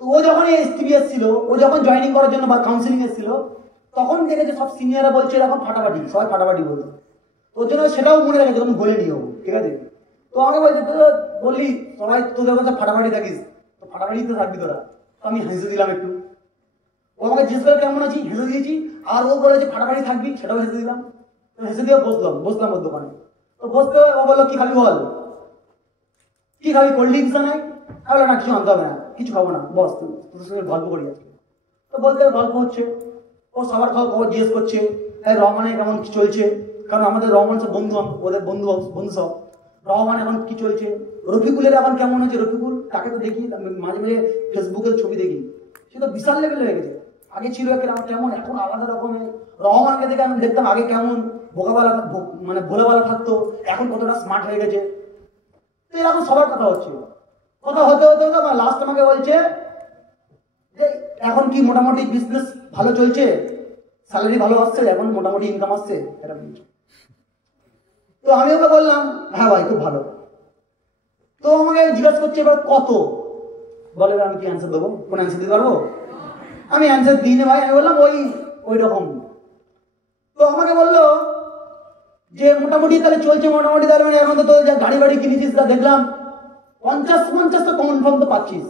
তো ও যখন এসটিভি এসেছিল, ও যখন জয়েনিং করার জন্য বা কাউন্সিলিং এসেছিল, তখন দেখেছে সব সিনিয়ররা বলছে এরকম ফাটাফাটি, সবাই ফাটাফাটি বলতো। তো ওর জন্য সেটাও মনে রেখেছে, তুমি বলে নিও, ঠিক আছে? তো আমাকে বলছে তো বললি সবাই তোদের কথা ফাটাফাটি থাকিস, তো ফাটাফাটিতে থাকবি তোরা। তো আমি হেসে দিলাম একটু। ও আমাকে জিজ্ঞেস করে কেমন আছি, হেসে দিয়েছি। আর ও বলে যে ফাটাফাটি থাকবি, সেটাও হেসে দিলাম। তো হেসে দিয়ে বসলাম ওর দোকানে। তো বসতে ও বললো কি খাবি বল, কি খাবি, কোল্ড ড্রিঙ্কস নাই? আমি বললাম না কিছু আনতে হবে না, কিছু খাবো না, বস তোদের সঙ্গে গল্প করি আজকে। তো বলতে গল্প হচ্ছে, ও সবার খবর জিজ্ঞেস করছে, রহমানের কেমন কি চলছে, কারণ আমাদের রহমান সব বন্ধু, ওদের বন্ধু সব। রহমান এখন কি চলছে, রফিকুলের এখন কেমন হচ্ছে, রফিকুল তাকে তো দেখি মাঝে মাঝে ফেসবুকের ছবি দেখি, সে তো বিশাল লেভেলে হয়ে গেছে। আগে ছিল কেমন, এখন আলাদা রকমের। রহমানকে দেখে আমি দেখতাম আগে কেমন বোকাবালা, মানে ভোলাবালা থাকতো, এখন কতটা স্মার্ট হয়ে গেছে। তো এরকম সবার কথা হচ্ছে, কথা হতে হতে হতে লাস্ট আমাকে বলছে যে এখন কি মোটামুটি বিজনেস ভালো চলছে, স্যালারি ভালো আসছে, এখন মোটামুটি ইনকাম আসছে, এরকম। তো আমি ওকে বললাম হ্যাঁ ভাই খুব ভালো। তো আমাকে জিজ্ঞাসা করছে এবার কত, বলে আমি কি অ্যান্সার দেবো, কোন অ্যান্সার দিতে পারবো? আমি অ্যান্সার দিই না ভাই, আমি বললাম ওই রকম। তো আমাকে বললো যে মোটামুটি তাহলে চলছে, মোটামুটি তাহলে মানে এখন তো যা গাড়ি বাড়ি কিনেছিস তা দেখলাম 50 তো কনফার্ম তো পাচ্ছিস,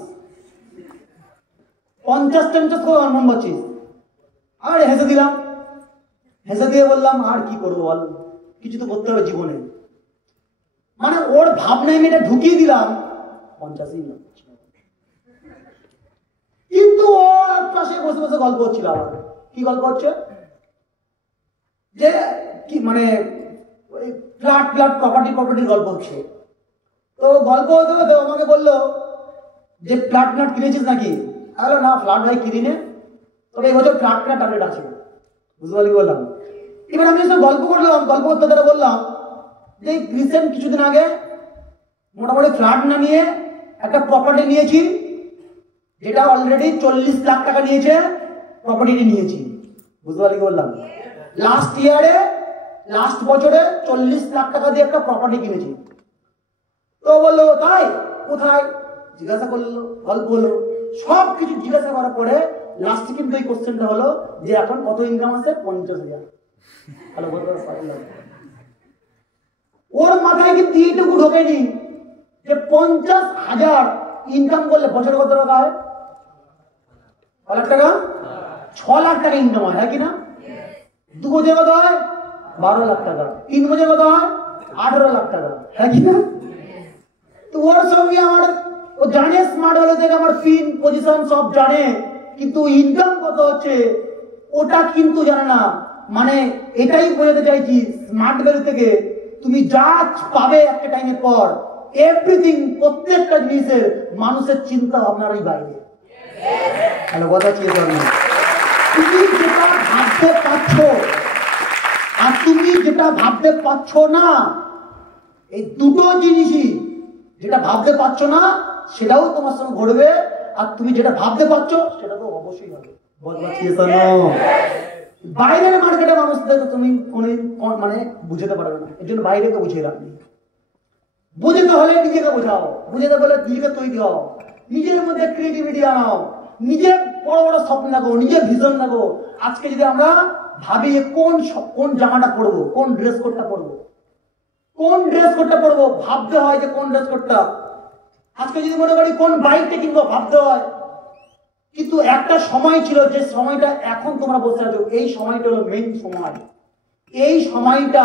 50 তো কনফার্ম পাচ্ছিস। আর হেসে দিলাম, হেসে দিয়ে বললাম আর কি করবো বল, কিছু তো করতে হবে জীবনে। মানে ওর ভাবনায় আমি এটা ঢুকিয়ে দিলাম 50ই না, কিন্তু ও পাশে বসে বসে গল্প হচ্ছিল। আবার কি গল্প হচ্ছে যে কি মানে ফ্ল্যাট প্রপার্টির গল্প হচ্ছে। তো গল্প হতে হতে আমাকে বললো যে ফ্ল্যাট কিনেছিস নাকি? আরে না ফ্ল্যাট ভাই কিনি নে, তবে এই বছর ফ্ল্যাট কেনার টার্গেট আছে, বুঝতে পারলি বললাম। এবার আমি এসব গল্প করতে তারা বললাম যে রিসেন্ট কিছুদিন আগে মোটামুটি ফ্ল্যাট না নিয়ে একটা প্রপার্টি নিয়েছি, যেটা অলরেডি 40 লাখ টাকা নিয়েছে, প্রপার্টিটি নিয়েছি, বুঝতে পারলি বললাম। লাস্ট বছরে 40 লাখ টাকা দিয়ে একটা প্রপার্টি কিনেছি। তো বললো তাই কোথায়, জিজ্ঞাসা করলো, গল্প হলো, সব কিছু জিজ্ঞাসা করার পরে লাস্টে কিন্তু এই কোশ্চেনটা হলো যে এখন কত ইনকাম আছে, 50,000। ওর মাথায় কিন্তু এইটুকু ঢোকেনি যে 50,000 ইনকাম করলে বছরে কত টাকা হয়, 6 লাখ টাকা, 6 লাখ টাকা ইনকাম হয়, হ্যাঁ কিনা? 2 বছরে কত হয়, 12 লাখ টাকা, 3 বছরে কত হয়, 18 লাখ টাকা, হ্যাঁ কিনা? তো ওর সঙ্গে আমার, ও জানে স্মার্ট হলে থেকে আমার পিন পজিশন সব জানে, কিন্তু ইনকাম কত হচ্ছে ওটা কিন্তু জানে না। মানে এটাই বোঝাতে চাইছি, স্মার্ট ভ্যালু থেকে তুমি যা পাবে একটা টাইমের পর, এভরিথিং, প্রত্যেকটা জিনিসের মানুষের চিন্তা ভাবনারই বাইরে। হ্যালো, কথা কি তুমি যেটা ভাবতে পারছ আর তুমি যেটা ভাবতে পারছ না, এই দুটো জিনিসই, যেটা ভাবতে পারছো না সেটাও তোমার সঙ্গে ঘটবে, আর তুমি যেটা ভাবতে পারছো সেটা তো অবশ্যই হবে। বাইরের মার্কেটে মানুষদের তুমি মানে বুঝতে পারবে না, এর জন্য বাইরেকে বুঝিয়ে রাখবে। বুঝতে হলে নিজেকে বোঝাও, বুঝতে বলে নিজেকে তৈরি হও, নিজের মধ্যে ক্রিয়েটিভিটি আনাও, নিজের বড় বড় স্বপ্ন দেখো, নিজের ভিশন দেখো। আজকে যদি আমরা ভাবি কোন জামাটা পরবো, কোন ড্রেস কোডটা পরবো, ভাবতে হয় যে কোন ড্রেস কোডটা। আজকে যদি মনে করি কোন বাইকটা কিনবো, ভাবতে হয়। কিন্তু একটা সময় ছিল, যে সময়টা এখন তোমরা বসে আছো, এই সময়টা হলো মেইন সময়। এই সময়টা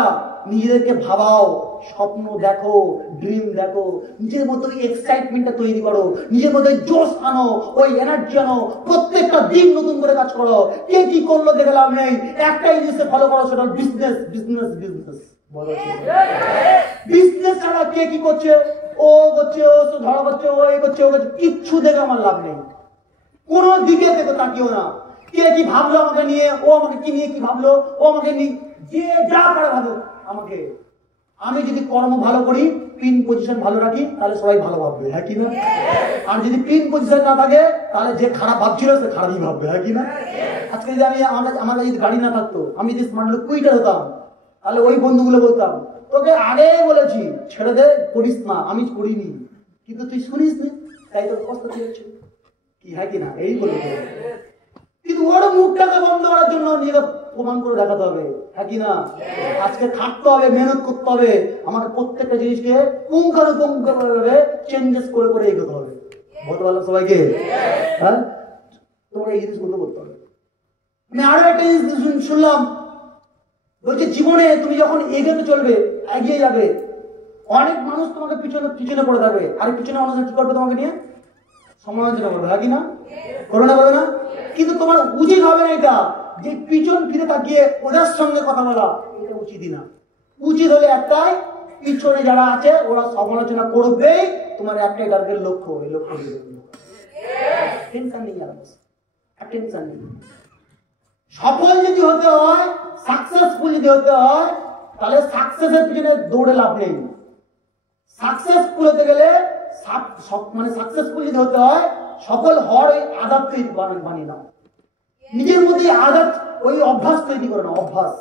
নিজেদেরকে ভাবাও, স্বপ্ন দেখো, ড্রিম দেখো, নিজের মধ্যে ওই এক্সাইটমেন্টটা তৈরি করো, নিজের মধ্যে জোশ আনো, ওই এনার্জি আনো, প্রত্যেকটা দিন নতুন করে কাজ করো। কে কি করলো দেখে লাভ নেই, একটাই জিনিসে ফলো করো, সেটা বিজনেস। বিজনেস ছাড়া কে কি করছে, ও করছে, ও ধরা করছে, ও এই করছে, ও করছে, কিচ্ছু দেখে আমার লাভ নেই। কোন দিকে দেখো তাকিও না, কে কি ভাবলো আমাকে নিয়ে, ও আমাকে কি নিয়ে কি ভাবলো, ও আমাকে নিয়ে, যে যা পারে ভালো আমাকে। আমি যদি কর্ম ভালো করি, পিন পজিশন ভালো রাখি, তাহলে সবাই ভালো ভাববে, হ্যাঁ কিনা? আর যদি পিন পজিশন না থাকে, তাহলে যে খারাপ ভাবছিল সে খারাপই ভাববে, হ্যাঁ কিনা? আজকে যদি আমার যদি গাড়ি না থাকতো, আমি যদি স্মার্ট লোক কুইটার হতাম, তাহলে ওই বন্ধুগুলো বলতাম তোকে আগে বলেছি ছেড়ে দে, করিস না, আমি করিনি, কিন্তু তুই শুনিস নি, তাই তোর কষ্ট হচ্ছে কি, হ্যাঁ কিনা? এই বলে। কিন্তু ওর মুখটাকে বন্ধ করার জন্য নিজেকে প্রমাণ করে দেখাতে হবে, হ্যাঁ কি না? আজকে থাকতে হবে, মেহনত করতে হবে, আমাকে প্রত্যেকটা জিনিসকে পুঙ্খানুপুঙ্খভাবে চেঞ্জেস করে করে এগোতে হবে। বলতে পারলাম সবাইকে? হ্যাঁ, তোমাকে এই জিনিসগুলো করতে হবে। আমি আরো একটা জিনিস শুনলাম, বলছে জীবনে তুমি যখন এগোতে চলবে, এগিয়ে যাবে, অনেক মানুষ তোমাকে পিছনে পিছনে পড়ে থাকবে, আর পিছনে মানুষ কি করবে? তোমাকে নিয়ে সমালোচনা করবে, হ্যাঁ কি না? করবে না, করবে না? কিন্তু তোমার উচিত হবে না এটা যে পিছন ফিরে তাকিয়ে ওদের সঙ্গে কথা বলা, এটা উচিতই না। উচিত হলে একটাই, পিছনে যারা আছে ওরা সমালোচনা করবে, তোমার একটাই টার্গেট, লক্ষ্য, ওই লক্ষ্য টেনশন নেই, টেনশন নেই। সফল যদি হতে হয়, সাকসেসফুল যদি হতে হয়, তাহলে সাকসেসের পিছনে দৌড়ে লাভ নেই। সাকসেসফুল হতে গেলে মানে সাকসেসফুল যদি হতে হয়, সফল হওয়ার ওই আদত তৈরি বানিয়ে নাও, নিজের মধ্যে আদত, ওই অভ্যাস তৈরি করে নাও। অভ্যাস,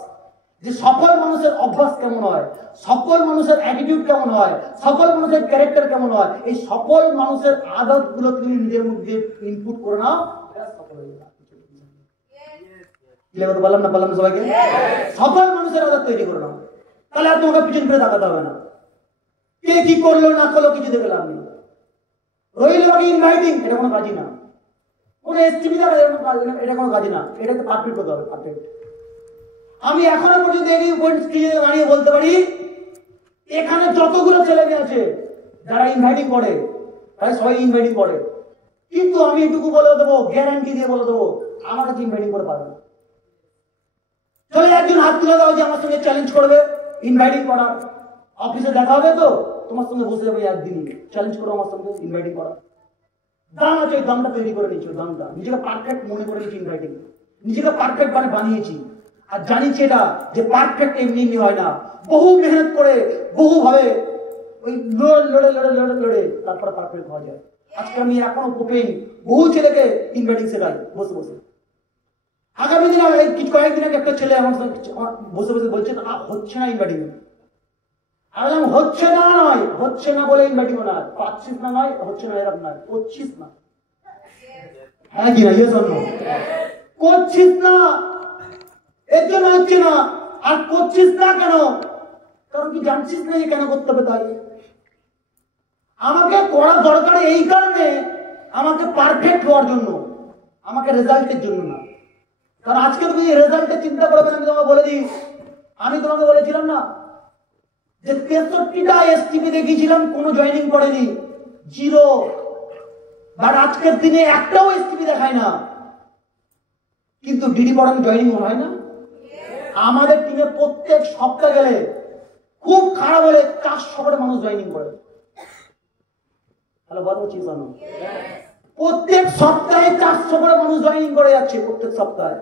যে সফল মানুষের অভ্যাস কেমন হয়, সফল মানুষের অ্যাটিটিউড কেমন হয়, সফল মানুষের ক্যারেক্টার কেমন হয়, এই সফল মানুষের আদত গুলো তুমি নিজের মধ্যে ইনপুট করে নাও, সফল হয়ে যাবে। বললাম না, বললাম সবাইকে? সফল মানুষের আদত তৈরি করে নাও, তাহলে আর তোমাকে পিছন ফিরে তাকাতে হবে না। কে কি করলো না করলো কিছু দেখে লাভ নেই। রইল বাকি ইনভাইটিং, এটা কোনো কাজই না। কোনো এসটিভি দ্বারা এটা কোনো কাজই না। এটা তো পারফেক্ট হতে হবে, পারফেক্ট। আমি এখনো পর্যন্ত এই স্টেজে দাঁড়িয়ে বলতে পারি, এখানে যতগুলো ছেলে মেয়ে আছে যারা ইনভাইটিং করে, তারা সবাই ইনভাইটিং করে, কিন্তু আমি এটুকু বলে দেবো, গ্যারান্টি দিয়ে বলে দেবো, আমার কাছে ইনভাইটিং করে পারবে না। চলে একজন হাত তুলে দাও যে আমার সঙ্গে চ্যালেঞ্জ করবে ইনভাইটিং করার, অফিসে দেখা হবে তো তোমার সঙ্গে বসে যাবে, একদিনই চ্যালেঞ্জ করো আমার সঙ্গে ইনভাইটিং করা। দাম আছে, ওই দামটা তৈরি করে নিয়েছি, ওই দামটা নিজেকে পারফেক্ট মনে করে নিয়েছি, ইনভাইটিং নিজেকে পারফেক্ট মানে বানিয়েছি। আর জানিছি এটা যে পারফেক্ট এমনি এমনি হয় না, বহু মেহনত করে, বহু ভাবে ওই লড়ে লড়ে লড়ে লড়ে তারপরে পারফেক্ট হওয়া যায়। আজকে আমি এখনো ওপেন বহু ছেলেকে ইনভাইটিং শেখাই বসে বসে। আগামী দিনে কয়েকদিন আগে একটা ছেলে আমার সঙ্গে বসে বসে বলছে, হচ্ছে না ইনভাইটিং। আমি বললাম, হচ্ছে না নয়, হচ্ছে না বলে ইনভাইটিং না, পাচ্ছিস না নয়, হচ্ছে না এরকম নয়, করছিস না। হ্যাঁ কি না? ইয়ে শোনো, করছিস না, এর জন্য হচ্ছে না। আর করছিস না কেন? কারণ কি জানছিস না যে কেন করতে হবে। তাই আমাকে করা দরকার এই কারণে, আমাকে পারফেক্ট হওয়ার জন্য, আমাকে রেজাল্টের জন্য না। কারণ আজকে তুমি রেজাল্টের চিন্তা করবে না। আমি তোমাকে বলে দিই, আমি তোমাকে বলেছিলাম না যে 63টা এসটিপি দেখিয়েছিলাম, কোনো জয়েনিং করেনি, জিরো। বাট আজকের দিনে একটাও এসটিপি দেখায় না, কিন্তু ডিডি পড়ানো জয়েনিং হয় না। আমাদের টিমে প্রত্যেক সপ্তাহে গেলে খুব খারাপ হলে 400 করে মানুষ জয়েনিং করে। হ্যালো, বলো চিন্তা না, প্রত্যেক সপ্তাহে 400 করে মানুষ জয়েনিং করে যাচ্ছে, প্রত্যেক সপ্তাহে।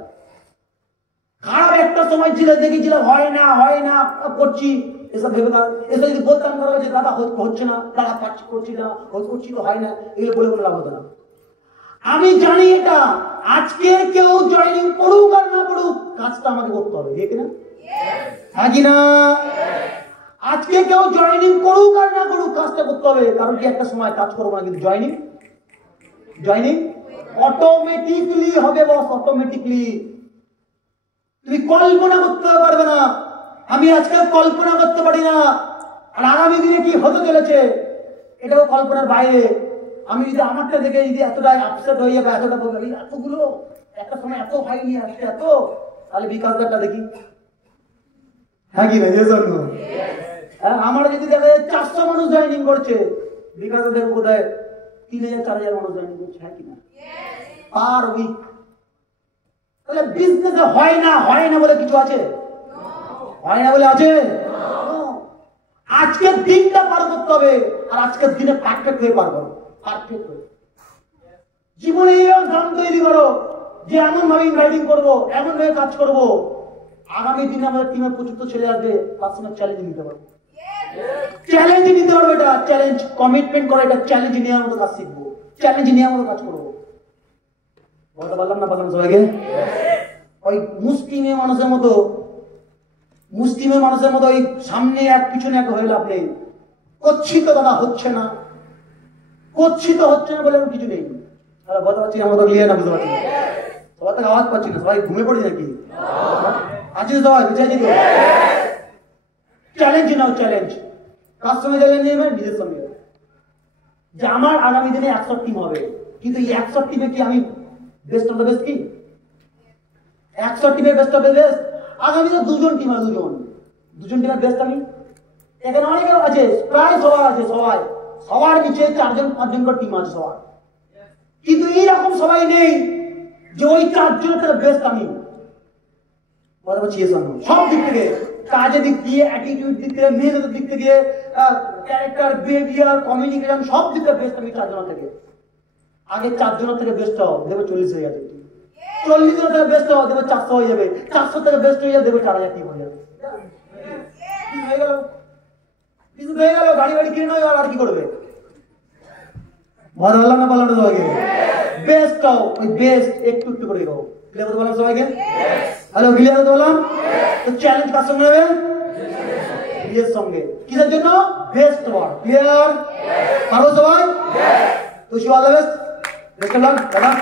খারাপ একটা সময় ছিল, দেখেছিলাম হয় না হয় না করছি, এসব ভেবে এসব যদি বলতাম যে দাদা হচ্ছে না, দাদা পাচ্ছি, করছি না, করছি তো হয় না, এগুলো বলে কোনো লাভ হতো না। আমি জানি এটা, আজকে কেউ জয়েনিং করুক আর না করুক, কাজটা আমাকে করতে হবে, ঠিক না? হ্যাঁ কি না? আজকে কেউ জয়েনিং করুক আর না করুক, কাজটা করতে হবে। কারণ কি একটা সময় কাজ করবো না, কিন্তু জয়েনিং অটোমেটিকলি হবে বস, অটোমেটিকলি। তুমি কল্পনা করতে পারবে না, আমি আজকে কল্পনা করতে পারি না, আর আগামী দিনে কি হতে চলেছে এটাও কল্পনার বাইরে। আমি যদি আমারটা দেখে যদি এতটাই আপসেট হয়ে যাবে, এতটা বলবো এতগুলো একটা সময় এত হয়নি, আসছে এত, তাহলে বিকাশদারটা দেখি। হ্যাঁ কি না? আমার যদি দেখে 400 মানুষ জয়েনিং করছে, বিকাশ দেখো কোথায় 3000-4000 মানুষ জয়েনিং করছে। হ্যাঁ কিনা? Per week. তাহলে বিজনেসে হয় না বলে কিছু আছে? হয় না বলে আছে? আজকের দিনটা পার করতে হবে, আর আজকের দিনে পারফেক্ট হয়ে পারবো, পারফেক্ট হয়ে জীবনে এইরকম গান তৈরি করো যে এমন ভাবে রাইডিং করবো, এমন ভাবে কাজ করবো, আগামী দিনে আমাদের টিমের প্রচুর ছেলে আসবে, তার সঙ্গে চ্যালেঞ্জ নিতে পারবো। চ্যালেঞ্জ নিতে পারবো, এটা চ্যালেঞ্জ, কমিটমেন্ট করে এটা চ্যালেঞ্জ নেওয়ার মতো কাজ শিখবো, চ্যালেঞ্জ নেওয়ার মতো কাজ করবো। বলতে পারলাম না, বললাম সবাইকে? ওই মুসলিমের মানুষের মতো ওই সামনে এক পিছনে এক হয়ে লাভ নেই। করছি তো দাদা, হচ্ছে না বলে কিছু নেই। বলতে পারছি আমার তো ক্লিয়ার না? বুঝতে পারছি সবার থেকে আওয়াজ পাচ্ছি না, সবাই ঘুমিয়ে পড়ছে নাকি? আছিস সবাই? বুঝে আছি তো? চ্যালেঞ্জ নাও, চ্যালেঞ্জ। কার সঙ্গে চ্যালেঞ্জ নেবে? নিজের সঙ্গে। যে আমার আগামী দিনে 100 টিম হবে, কিন্তু এই 100 টিমে কি আমি বেস্ট অফ দ্য বেস্ট? কি 100 টিমের বেস্ট অফ দ্য বেস্ট? আগামীতে 2জন টিম আছে, 2জন টিমের বেস্ট আমি। এখানে অনেকে আছে, প্রায় সবার আছে, সবার নিচে 4জন 5জন করে টিম আছে সবার, কিন্তু এইরকম সবাই নেই যে ওই 4জনের থেকে বেস্ট আমি। সব দিক থেকে, কাজের দিক দিয়ে, অ্যাটিটিউড দিক থেকে, মেহনতের দিক থেকে, ক্যারেক্টার, বিহেভিয়ার, কমিউনিকেশন, সব দিক থেকে বেস্ট আমি 4জনের থেকে। আগে 4জনের থেকে বেস্ট হও, দেখবে 40 হয়ে যাবে। 40 জনের থেকে বেস্ট হও, দেখবে 400 হয়ে যাবে। 400 থেকে বেস্ট হয়ে যাবে, দেখবে 4000 টিম হয়ে যাবে। হয়ে গেল, কিছু হয়ে গেল, গাড়ি বাড়ি কিনে নয়, আর কি করবে? ভালো হলাম না পালানো সবাইকে? বেস্ট হও, ওই বেস্ট একটু একটু করে গাও। ক্লিয়ার করতে বললাম সবাইকে? হ্যালো, ক্লিয়ার করতে বললাম? তো চ্যালেঞ্জ কার সঙ্গে নেবে? নিজের সঙ্গে। কিসের জন্য? বেস্ট হওয়ার। ক্লিয়ার? পারো সবাই? তো all the best. Best of luck.